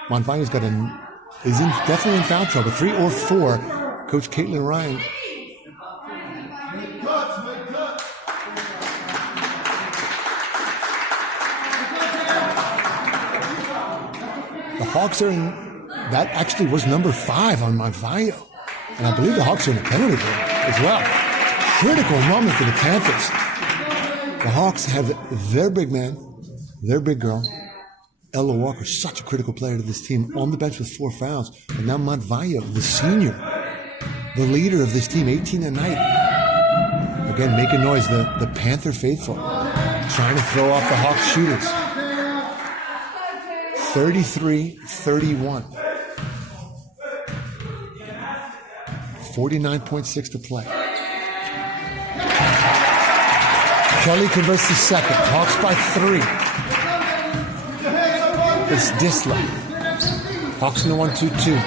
Montvio's definitely in foul trouble. 3 or 4. Coach Caitlin Ryan. The Hawks are in, that actually was number 5 on Montvio. And I believe the Hawks are in a penalty game as well. Critical moment for the Panthers. The Hawks have their big man, their big girl, Ella Walker, such a critical player to this team, on the bench with 4 fouls. And now Montvio, the senior, the leader of this team, 18 a night. Again, making noise, the Panther faithful, trying to throw off the Hawks shooters. 33-31. 49.6 to play. Kelly converts the second. Hawks by 3. It's Disla. Hawks in the 1-2-2.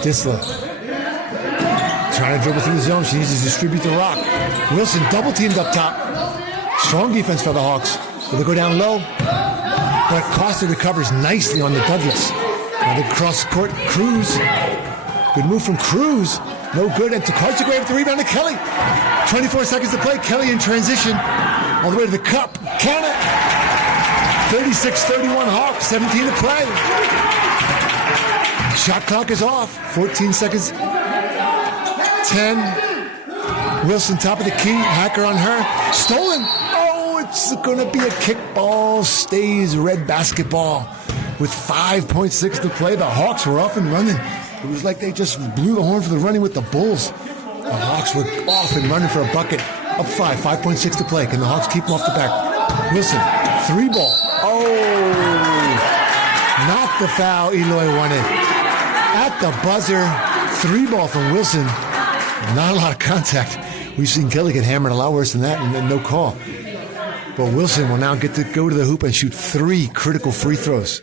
Disla trying to dribble through the zone. She needs to distribute the rock. Wilson double teamed up top. Strong defense for the Hawks. Will they go down low? But Costa recovers nicely on the Douglas. Now they cross court. Cruz. Good move from Cruz. No good. And Tokarczyk right up the rebound to Kelly. 24 seconds to play. Kelly in transition. All the way to the cup. Count it. 36-31 Hawks. 17 to play. Shot clock is off. 14 seconds. 10. Wilson top of the key. Hacker on her. Stolen. Oh, it's going to be a kickball. Stays red basketball. With 5.6 to play. The Hawks were off and running. It was like they just blew the horn for the running with the Bulls. The Hawks were off and running for a bucket. Up 5.6 to play. Can the Hawks keep them off the back? Wilson, 3 ball. Oh, not the foul Eloy wanted. At the buzzer, 3 ball from Wilson. Not a lot of contact. We've seen Kelly get hammered a lot worse than that, and then no call. But Wilson will now get to go to the hoop and shoot 3 critical free throws.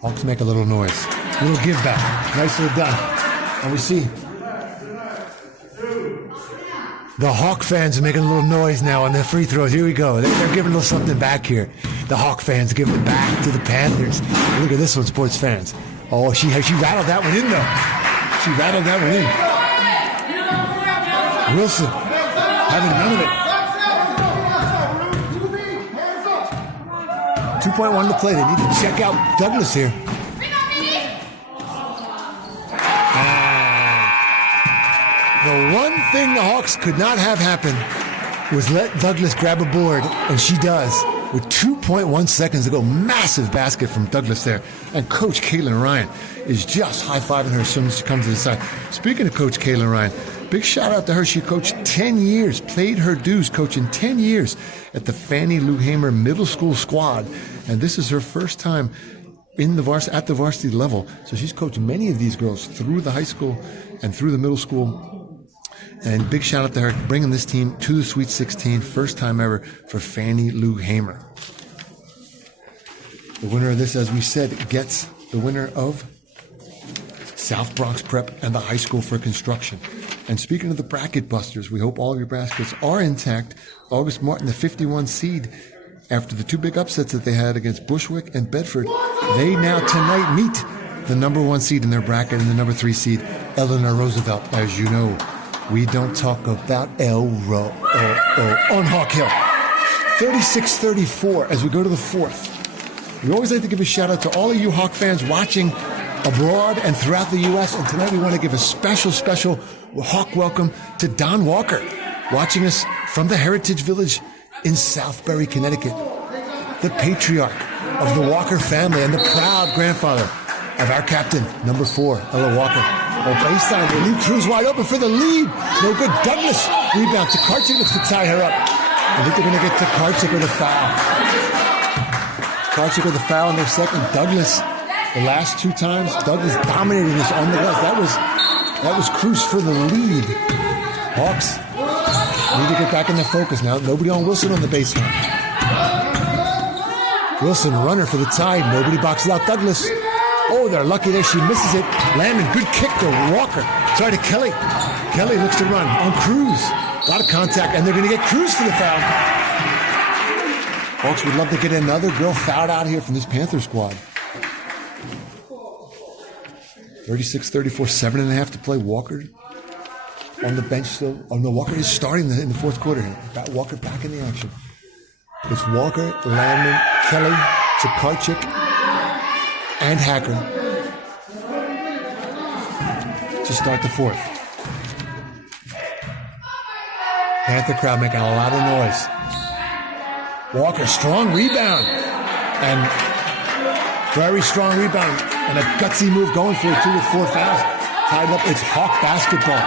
Hawks make a little noise. A little give back. Nicely done. And we see the Hawk fans are making a little noise now on their free throws. Here we go. They're giving a little something back here. The Hawk fans giving it back to the Panthers. Look at this one, sports fans. Oh, she rattled that one in, though. She rattled that one in. Wilson having none of it. 2.1 to play. They need to check out Douglas here. The one thing the Hawks could not have happen was let Douglas grab a board, and she does. With 2.1 seconds to go, massive basket from Douglas there. And Coach Caitlin Ryan is just high-fiving her as soon as she comes to the side. Speaking of Coach Caitlin Ryan, big shout-out to her. She coached 10 years, paid her dues coaching 10 years at the Fannie Lou Hamer Middle School squad. And this is her first time in the at the varsity level. So she's coached many of these girls through the high school and through the middle school. And big shout out to her bringing this team to the Sweet 16, first time ever for Fannie Lou Hamer. The winner of this, as we said, gets the winner of South Bronx Prep and the High School for Construction. And speaking of the bracket busters, we hope all of your brackets are intact. August Martin, the 51 seed, after the two big upsets that they had against Bushwick and Bedford, they now tonight meet the number 1 seed in their bracket and the number 3 seed, Eleanor Roosevelt. As you know, we don't talk about on Hawk Hill. 36-34 as we go to the fourth. We always like to give a shout out to all of you Hawk fans watching abroad and throughout the U.S. And tonight we want to give a special Hawk welcome to Don Walker, watching us from the Heritage Village in Southbury, Connecticut. The patriarch of the Walker family and the proud grandfather of our captain, number 4, Ella Walker. Oh, baseline, the lead Cruz wide open for the lead. No good. Douglas rebound. Tokarczyk looks to tie her up. I think they're going to get Tokarczyk with a foul. Tokarczyk with a foul in their second. Douglas, the last 2 times, Douglas dominating this on the left. That was Cruz for the lead. Hawks need to get back in the focus now. Nobody on Wilson on the baseline. Wilson, runner for the tie. Nobody boxes out Douglas. Oh, they're lucky there. She misses it. Landon, good kick to Walker. Sorry to Kelly. Kelly looks to run on Cruz. A lot of contact, and they're going to get Cruz for the foul. Folks, we'd love to get another girl fouled out here from this Panther squad. 36-34, 7.5 to play. Walker on the bench still. Oh, no, Walker is starting in the fourth quarter here. Got Walker back in the action. It's Walker, Landon, Kelly, Tokarczyk, and Hacker to start the fourth. Panther crowd making a lot of noise. Walker, strong rebound. And very strong rebound. And a gutsy move going for it, 2 with 4 fouls. Tied up, it's Hawk basketball.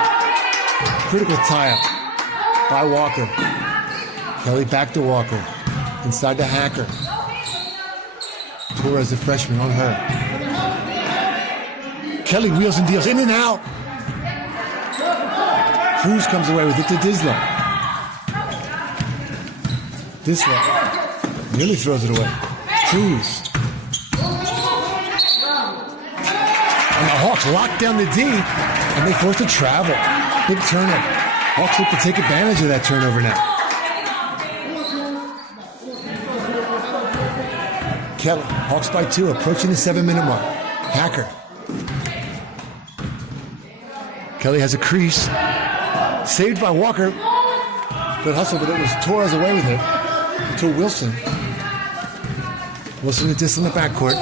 Critical tie-up by Walker. Kelly back to Walker. Inside to Hacker. Torres, the freshman, on her. Kelly wheels and deals, in and out. Cruz comes away with it to Disla. Disla nearly throws it away. Cruz. And the Hawks lock down the D, and they force to travel. Big turnover. Hawks look to take advantage of that turnover now. Kelly, Hawks by 2, approaching the 7-minute mark. Hacker. Kelly has a crease. Saved by Walker. Good hustle, but it was Torres away with it. To Wilson. Wilson to Dis in the backcourt.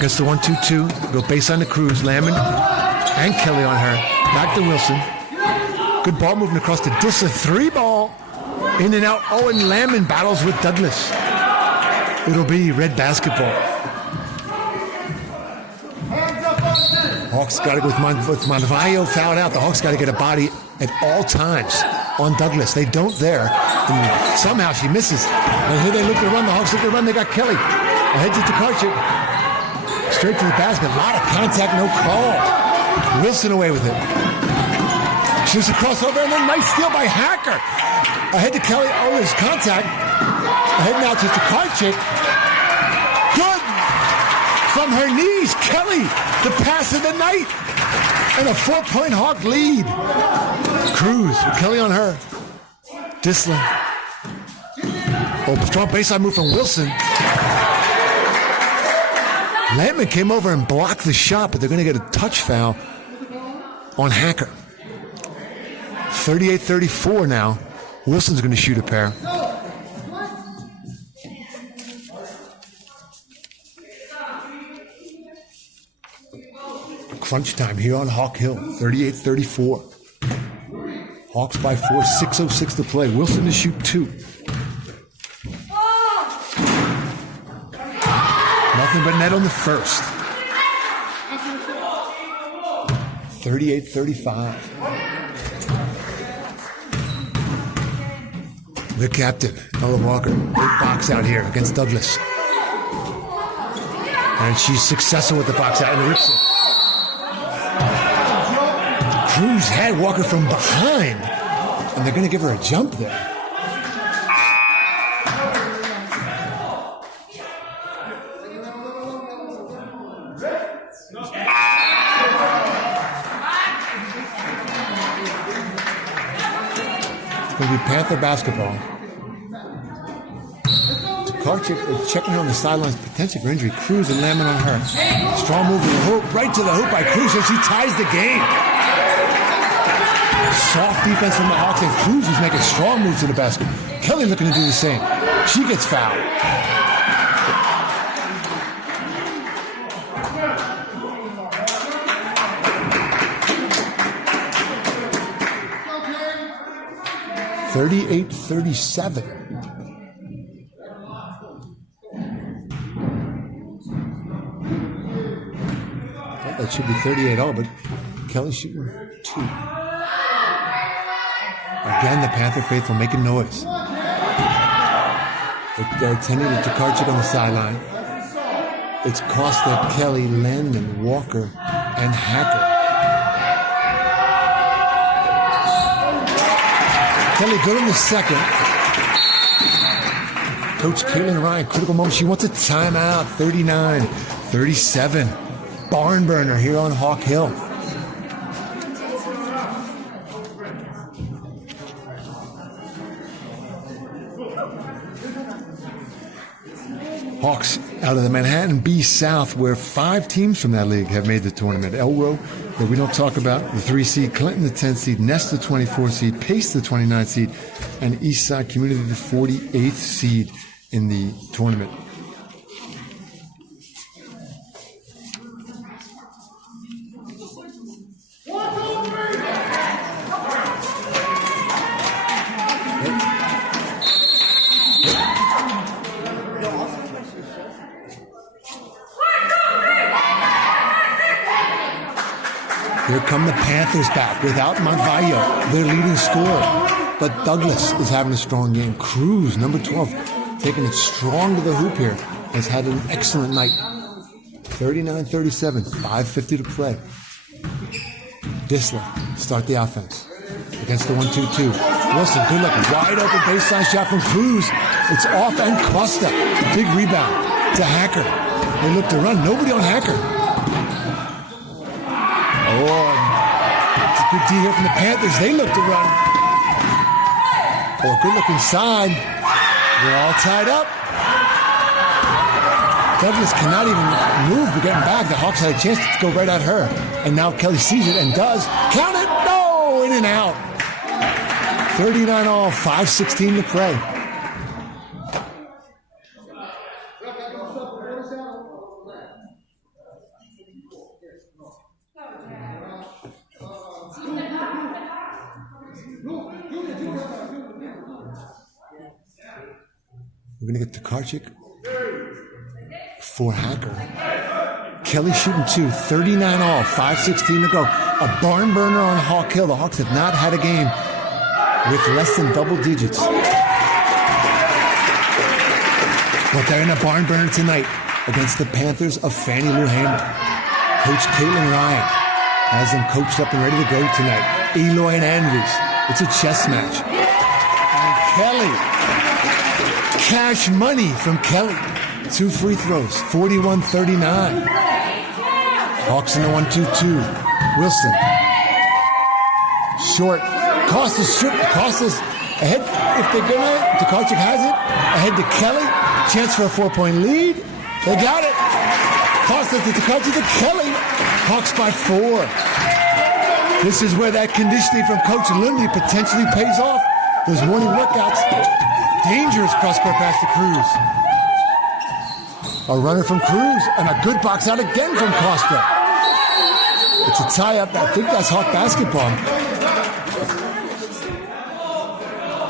Gets the 1-2-2. Go baseline to Cruz. Lamond and Kelly on her. Back to Wilson. Good ball moving across to Dis. A 3-ball. In and out. Oh, and Lamond battles with Douglas. It'll be red basketball. Hawks got to go with Monvayo fouled out. The Hawks got to get a body at all times on Douglas. They don't there. And somehow she misses. And here they look to run. The Hawks look to run. They got Kelly. Ahead to Tokarczyk. Straight to the basket. A lot of contact, no call. Wilson away with it. Shoots a crossover and then nice steal by Hacker. Ahead to Kelly. Oh, there's contact. Ahead now to Tokarczyk. Good! From her knees, Kelly, the pass of the night. And a 4-point Hawk lead. Cruz, Kelly on her. Disla. Oh, strong baseline move from Wilson. Lampman came over and blocked the shot, but they're going to get a touch foul on Hacker. 38-34 now. Wilson's going to shoot a pair. Crunch time here on Hawk Hill, 38-34. Hawks by 4, 6:06 to play. Wilson to shoot 2. Nothing but net on the first. 38-35. The captain, Ella Walker, big box out here against Douglas. And she's successful with the box out and rips it. Cruz had Walker from behind. and they're going to give her a jump there. It's going to be Panther basketball. Karchik is checking her on the sidelines, potential for injury. Cruz and Lamont on her. Strong move to the hoop, right to the hoop by Cruz, and she ties the game. Soft defense from the Hawks, and Cruz is making strong moves to the basket. Kelly looking to do the same. She gets fouled. Okay. 38-37. That should be 38-all, but Kelly shooting 2. Again, the Panther faithful making noise. They're attending to Karchik on the sideline. It's Costa, Kelly, Landman, Walker, and Hacker. Kelly good in the second. Coach Caitlin Ryan, critical moment. She wants a timeout. 39-37. Barn burner here on Hawk Hill. Hawks out of the Manhattan B South, where 5 teams from that league have made the tournament. Elro, that we don't talk about, the 3 seed, Clinton the 10th seed, Nest the 24th seed, Pace the 29th seed, and Eastside Community the 48th seed in the tournament. Here come the Panthers back without Monvallo, their leading scorer. But Douglas is having a strong game. Cruz, number 12, taking it strong to the hoop here, has had an excellent night. 39-37, 5:50 to play. Disla start the offense against the 1-2-2. Wilson, good look, wide open baseline shot from Cruz. It's off, and Costa, big rebound to Hacker. They look to run, nobody on Hacker. Oh, it's a good D here from the Panthers. They look to run. Oh, good look inside. They're all tied up. Douglas cannot even move to getting back. The Hawks had a chance to go right at her. And now Kelly sees it and does. Count it! No! In and out. 39-all, 5:16 to play. We're going to get to Karchik for Hacker. Kelly shooting 2, 39-all, 5:16 to go. A barn burner on Hawk Hill. The Hawks have not had a game with less than double digits. But they're in a barn burner tonight against the Panthers of Fannie Lou Hamer. Coach Caitlin Ryan has them coached up and ready to go tonight. Eloy and Andrews. It's a chess match. And Kelly. Cash money from Kelly. 2 free throws, 41-39. Hawks in the 1-2-2. Wilson. Short. Costa's ahead. If they're gonna, Karchik has it. Ahead to Kelly. Chance for a 4-point lead. They got it. Costa to Karchik to Kelly. Hawks by 4. This is where that conditioning from Coach Lindley potentially pays off. Those morning workouts. Dangerous cross-court pass to Cruz. A runner from Cruz, and a good box out again from Costa. It's a tie-up. I think that's Hawk basketball.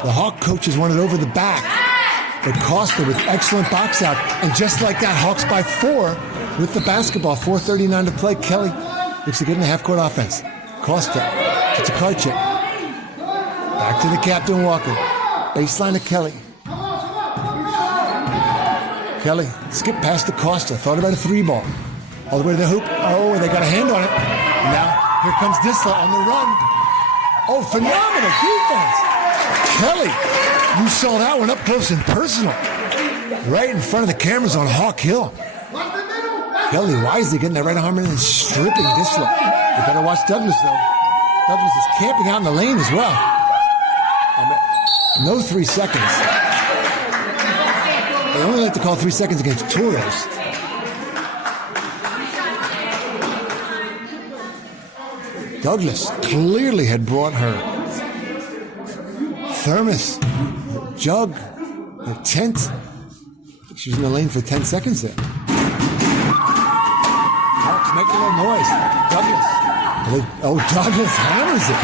The Hawk coaches wanted over the back. But Costa with excellent box out. And just like that, Hawks by 4 with the basketball. 4:39 to play. Kelly looks to get in the half-court offense. Costa to Karchik. Back to the captain, Walker. Baseline to Kelly. Kelly, skip past to Costa. Thought about a 3-ball. All the way to the hoop. Oh, they got a hand on it. And now, here comes Disla on the run. Oh, phenomenal defense. Kelly. You saw that one up close and personal. Right in front of the cameras on Hawk Hill. Kelly wisely getting that right arm in and stripping Disla. You better watch Douglas, though. Douglas is camping out in the lane as well. No 3 seconds. They only like to call 3 seconds against Toros. Douglas clearly had brought her thermos, her jug, her tent. She was in the lane for 10 seconds there. Hawks making a little noise. Douglas hammers it.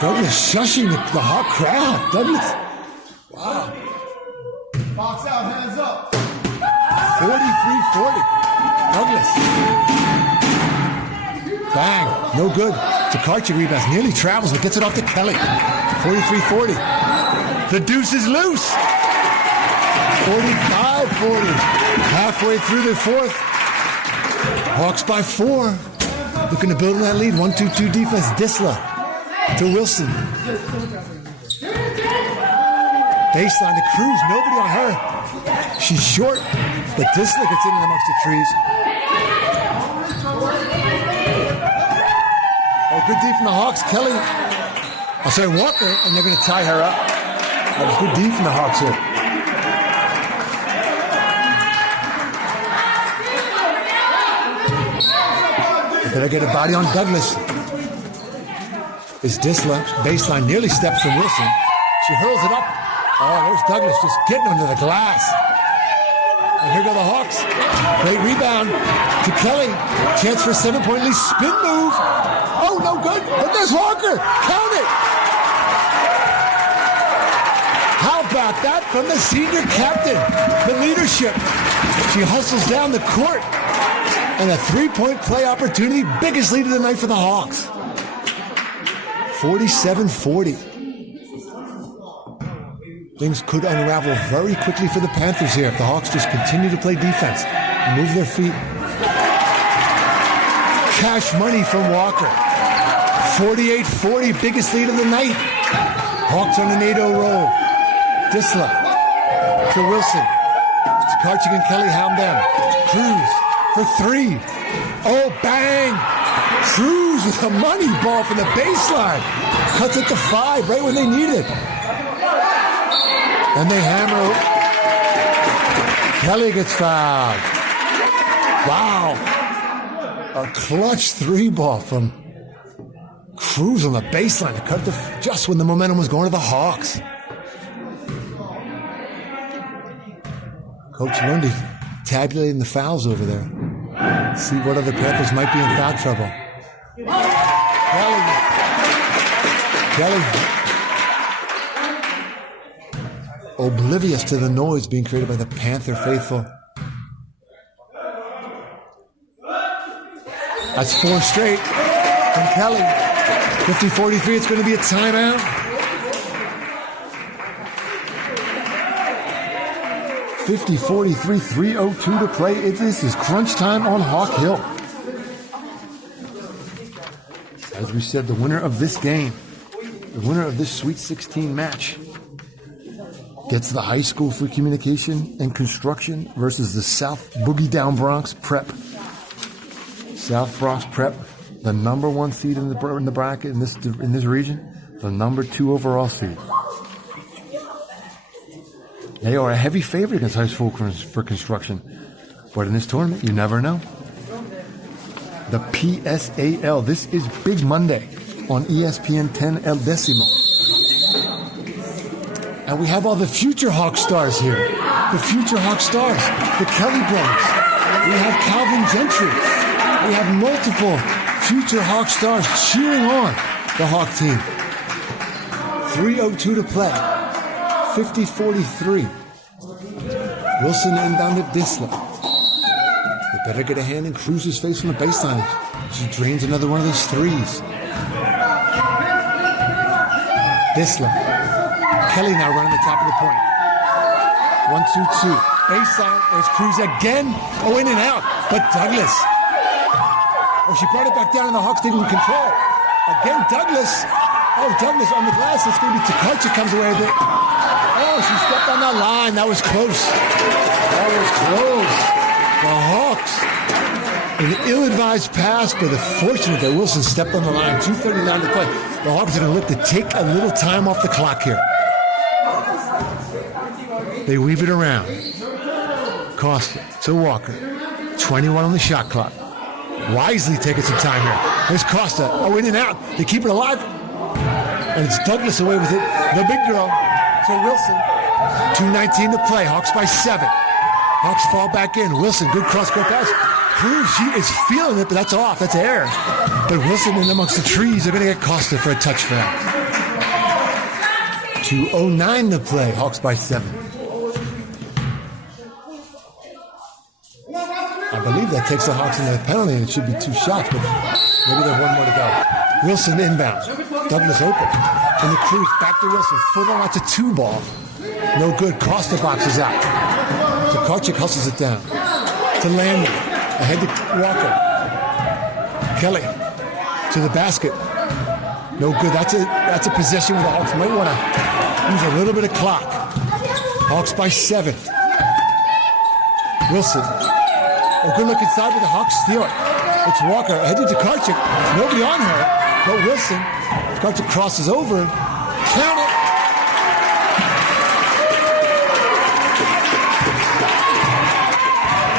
Douglas shushing the Hawk crowd. Douglas. Wow. Box out, hands up. 43-40. Douglas. Bang. No good. Takarchi rebounds. Nearly travels, but gets it off to Kelly. 43-40. The deuce is loose. 45-40. Halfway through the fourth. Hawks by 4. Looking to build on that lead. 1-2-2 defense. Disla to Wilson. Baseline to Cruz. Nobody on her. She's short, but Disla gets in amongst the trees. Oh, good D from the Hawks. Kelly. I'll say Walker, and they're going to tie her up. That was good D from the Hawks here. They better get a body on Douglas. It's Disla. Baseline nearly steps from Wilson. She hurls it up. Oh, there's Douglas just getting under the glass. And here go the Hawks. Great rebound to Kelly. Chance for a 7-point lead. Spin move. Oh, no good. But there's Walker. Count it. How about that from the senior captain? The leadership. She hustles down the court. And a 3-point play opportunity. Biggest lead of the night for the Hawks. 47-40. Things could unravel very quickly for the Panthers here if the Hawks just continue to play defense and move their feet. Cash money from Walker. 48-40, biggest lead of the night. Hawks on an 8-0 roll. Disla to Wilson. Karchik and Kelly hound them. Cruz for 3. Oh, bang! Cruz with a money ball from the baseline. Cuts it to 5 right when they need it. And they hammer. Kelly gets fouled. Wow. A clutch 3-ball from Cruz on the baseline to cut just when the momentum was going to the Hawks. Coach Lundy tabulating the fouls over there. See what other Panthers might be in foul trouble. Kelly. Oblivious to the noise being created by the Panther faithful. That's 4 straight from Kelly. 50-43, it's going to be a timeout. 50-43, 3:02 to play. This is crunch time on Hawk Hill. As we said, the winner of this game, the winner of this Sweet 16 match, gets the high school for communication and construction versus the South Boogie Down Bronx Prep. South Bronx Prep, the number 1 seed in the bracket in this region, the number 2 overall seed. They are a heavy favorite against high school for construction, but in this tournament, you never know. The PSAL. This is Big Monday on ESPN 10 El Decimo. And we have all the future Hawk stars here. The future Hawk stars. The Kelly brothers. We have Calvin Gentry. We have multiple future Hawk stars cheering on the Hawk team. 3:02 to play. 50-43. Wilson inbound at Disla. They better get a hand in Cruz's face from the baseline. She drains another one of those threes. Disla. Kelly now running the top of the point. 1-2-2. Baseline. There's Cruz again. Oh, in and out. But Douglas. Oh, she brought it back down and the Hawks didn't control. Again, Douglas. Oh, Douglas on the glass. It's going to be Takachi comes away with it. Oh, she stepped on that line. That was close. That was close. The Hawks, an ill-advised pass, but fortunate that Wilson stepped on the line. 2:39 to play. The Hawks are going to look to take a little time off the clock here. They weave it around. Costa to Walker. 21 on the shot clock. Wisely taking some time here. There's Costa. Oh, in and out. They keep it alive. And it's Douglas away with it. The big girl to Wilson. 2:19 to play. Hawks by 7. Hawks fall back in. Wilson, good cross-court pass. Cruz, she is feeling it, but that's off. That's air. But Wilson in amongst the trees are going to get Costa for a touchdown. 2:09 to play. Hawks by 7. I believe that takes the Hawks into the penalty, and it should be 2 shots, but maybe there's 1 more to go. Wilson inbound. Douglas open. And the Cruz back to Wilson. Further on to 2 ball. No good. Costa boxes out. Tokarczyk hustles it down. To Landon. Ahead to Walker. Kelly. To the basket. No good. That's a possession where the Hawks might want to use a little bit of clock. Hawks by 7. Wilson. Oh, good look inside, but the Hawks steal it. It's Walker ahead to Tokarczyk. Nobody on her, but Wilson. Tokarczyk crosses over. Count it.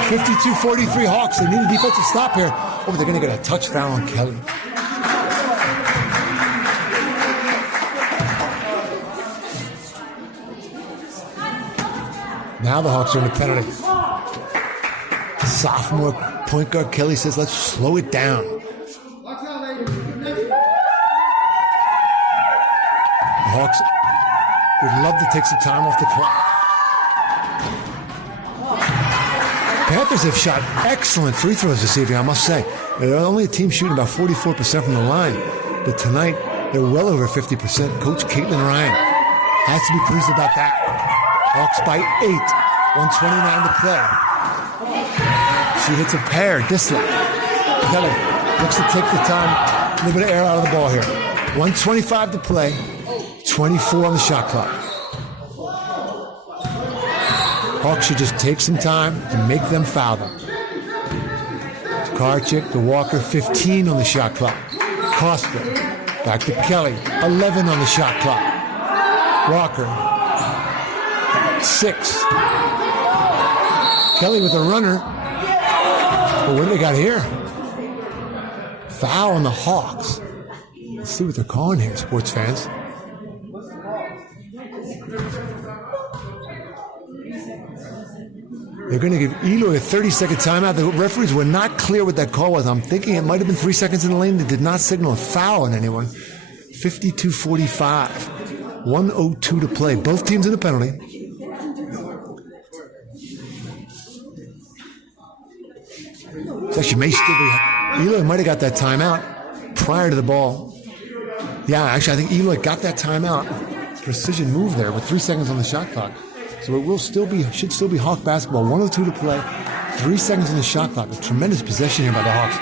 (52-43) Hawks. They need a defensive stop here. Oh, they're going to get a touch foul on Kelly. Now the Hawks are in the penalty. Sophomore point guard Kelly says, let's slow it down. The Hawks would love to take some time off the clock. Panthers have shot excellent free throws this evening, I must say. They're only a team shooting about 44% from the line. But tonight, they're well over 50%. Coach Caitlin Ryan has to be pleased about that. Hawks by 8. 1:29 to play. She hits a pair. Disley. Kelly looks to take the time. A little bit of air out of the ball here. 1:25 to play. 24 on the shot clock. Hawks should just take some time and make them foul them. Tokarczyk to Walker. 15 on the shot clock. Costa. Back to Kelly. 11 on the shot clock. Walker. 6. Kelly with a runner. Well, what do they got here? Foul on the Hawks. Let's see what they're calling here, sports fans. They're going to give Eloy a 30-second timeout. The referees were not clear what that call was. I'm thinking it might have been 3 seconds in the lane. They did not signal a foul on anyone. 52-45. 1:02 to play. Both teams in the penalty. Actually, may still be. Eloy might have got that timeout prior to the ball. Yeah, actually, I think Eloy got that timeout. Precision move there with 3 seconds on the shot clock. So it should still be Hawk basketball. 1:02 to play. 3 seconds on the shot clock. A tremendous possession here by the Hawks.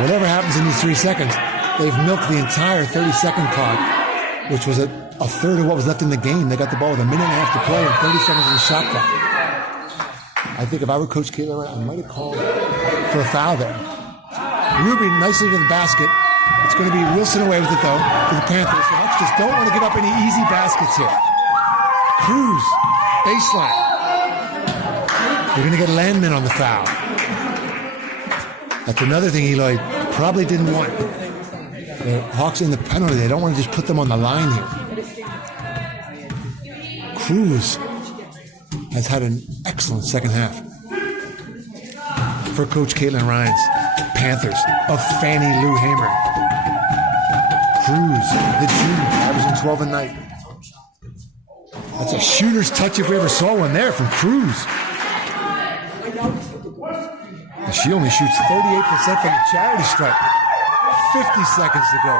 Whatever happens in these 3 seconds, they've milked the entire 30-second clock, which was a third of what was left in the game. They got the ball with a minute and a half to play and 30 seconds on the shot clock. I think if I were Coach Caitlin, I might have called for a foul there. Ruby nicely to the basket. It's going to be Wilson away with it, though, for the Panthers. The Hawks just don't want to give up any easy baskets here. Cruz, baseline. They're going to get Landman on the foul. That's another thing Eloy probably didn't want. The Hawks in the penalty. They don't want to just put them on the line here. Cruz has had an excellent second half for Coach Caitlin Ryan's Panthers of Fannie Lou Hamer. Cruz, the junior, averaging 12 a night. That's a shooter's touch if we ever saw one there from Cruz. And she only shoots 38% from the charity stripe. 50 seconds to go.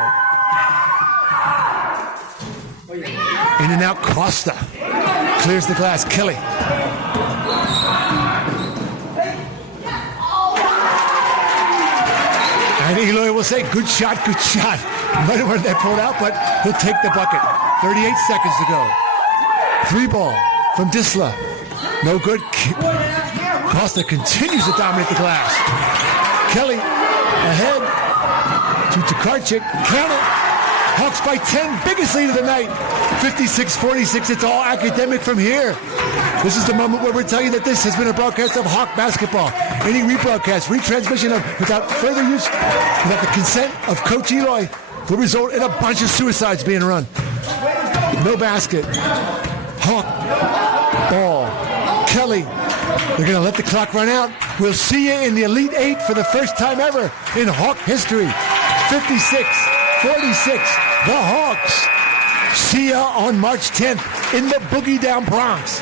In and out, Costa. Clears the glass. Kelly. And Eloy will say, good shot, good shot. Might have wanted that pulled out, but he'll take the bucket. 38 seconds to go. 3 ball from Disla. No good. Costa continues to dominate the glass. Kelly ahead to Tokarczyk. Count it. Hawks by 10. Biggest lead of the night. 56-46. It's all academic from here. This is the moment where we're telling you that this has been a broadcast of Hawk basketball. Any rebroadcast, retransmission of without further use, without the consent of Coach Eloy, will result in a bunch of suicides being run. No basket. Hawk ball. Kelly. They're going to let the clock run out. We'll see you in the Elite Eight for the first time ever in Hawk history. 56-46. The Hawks. See ya on March 10th in the Boogie Down Bronx.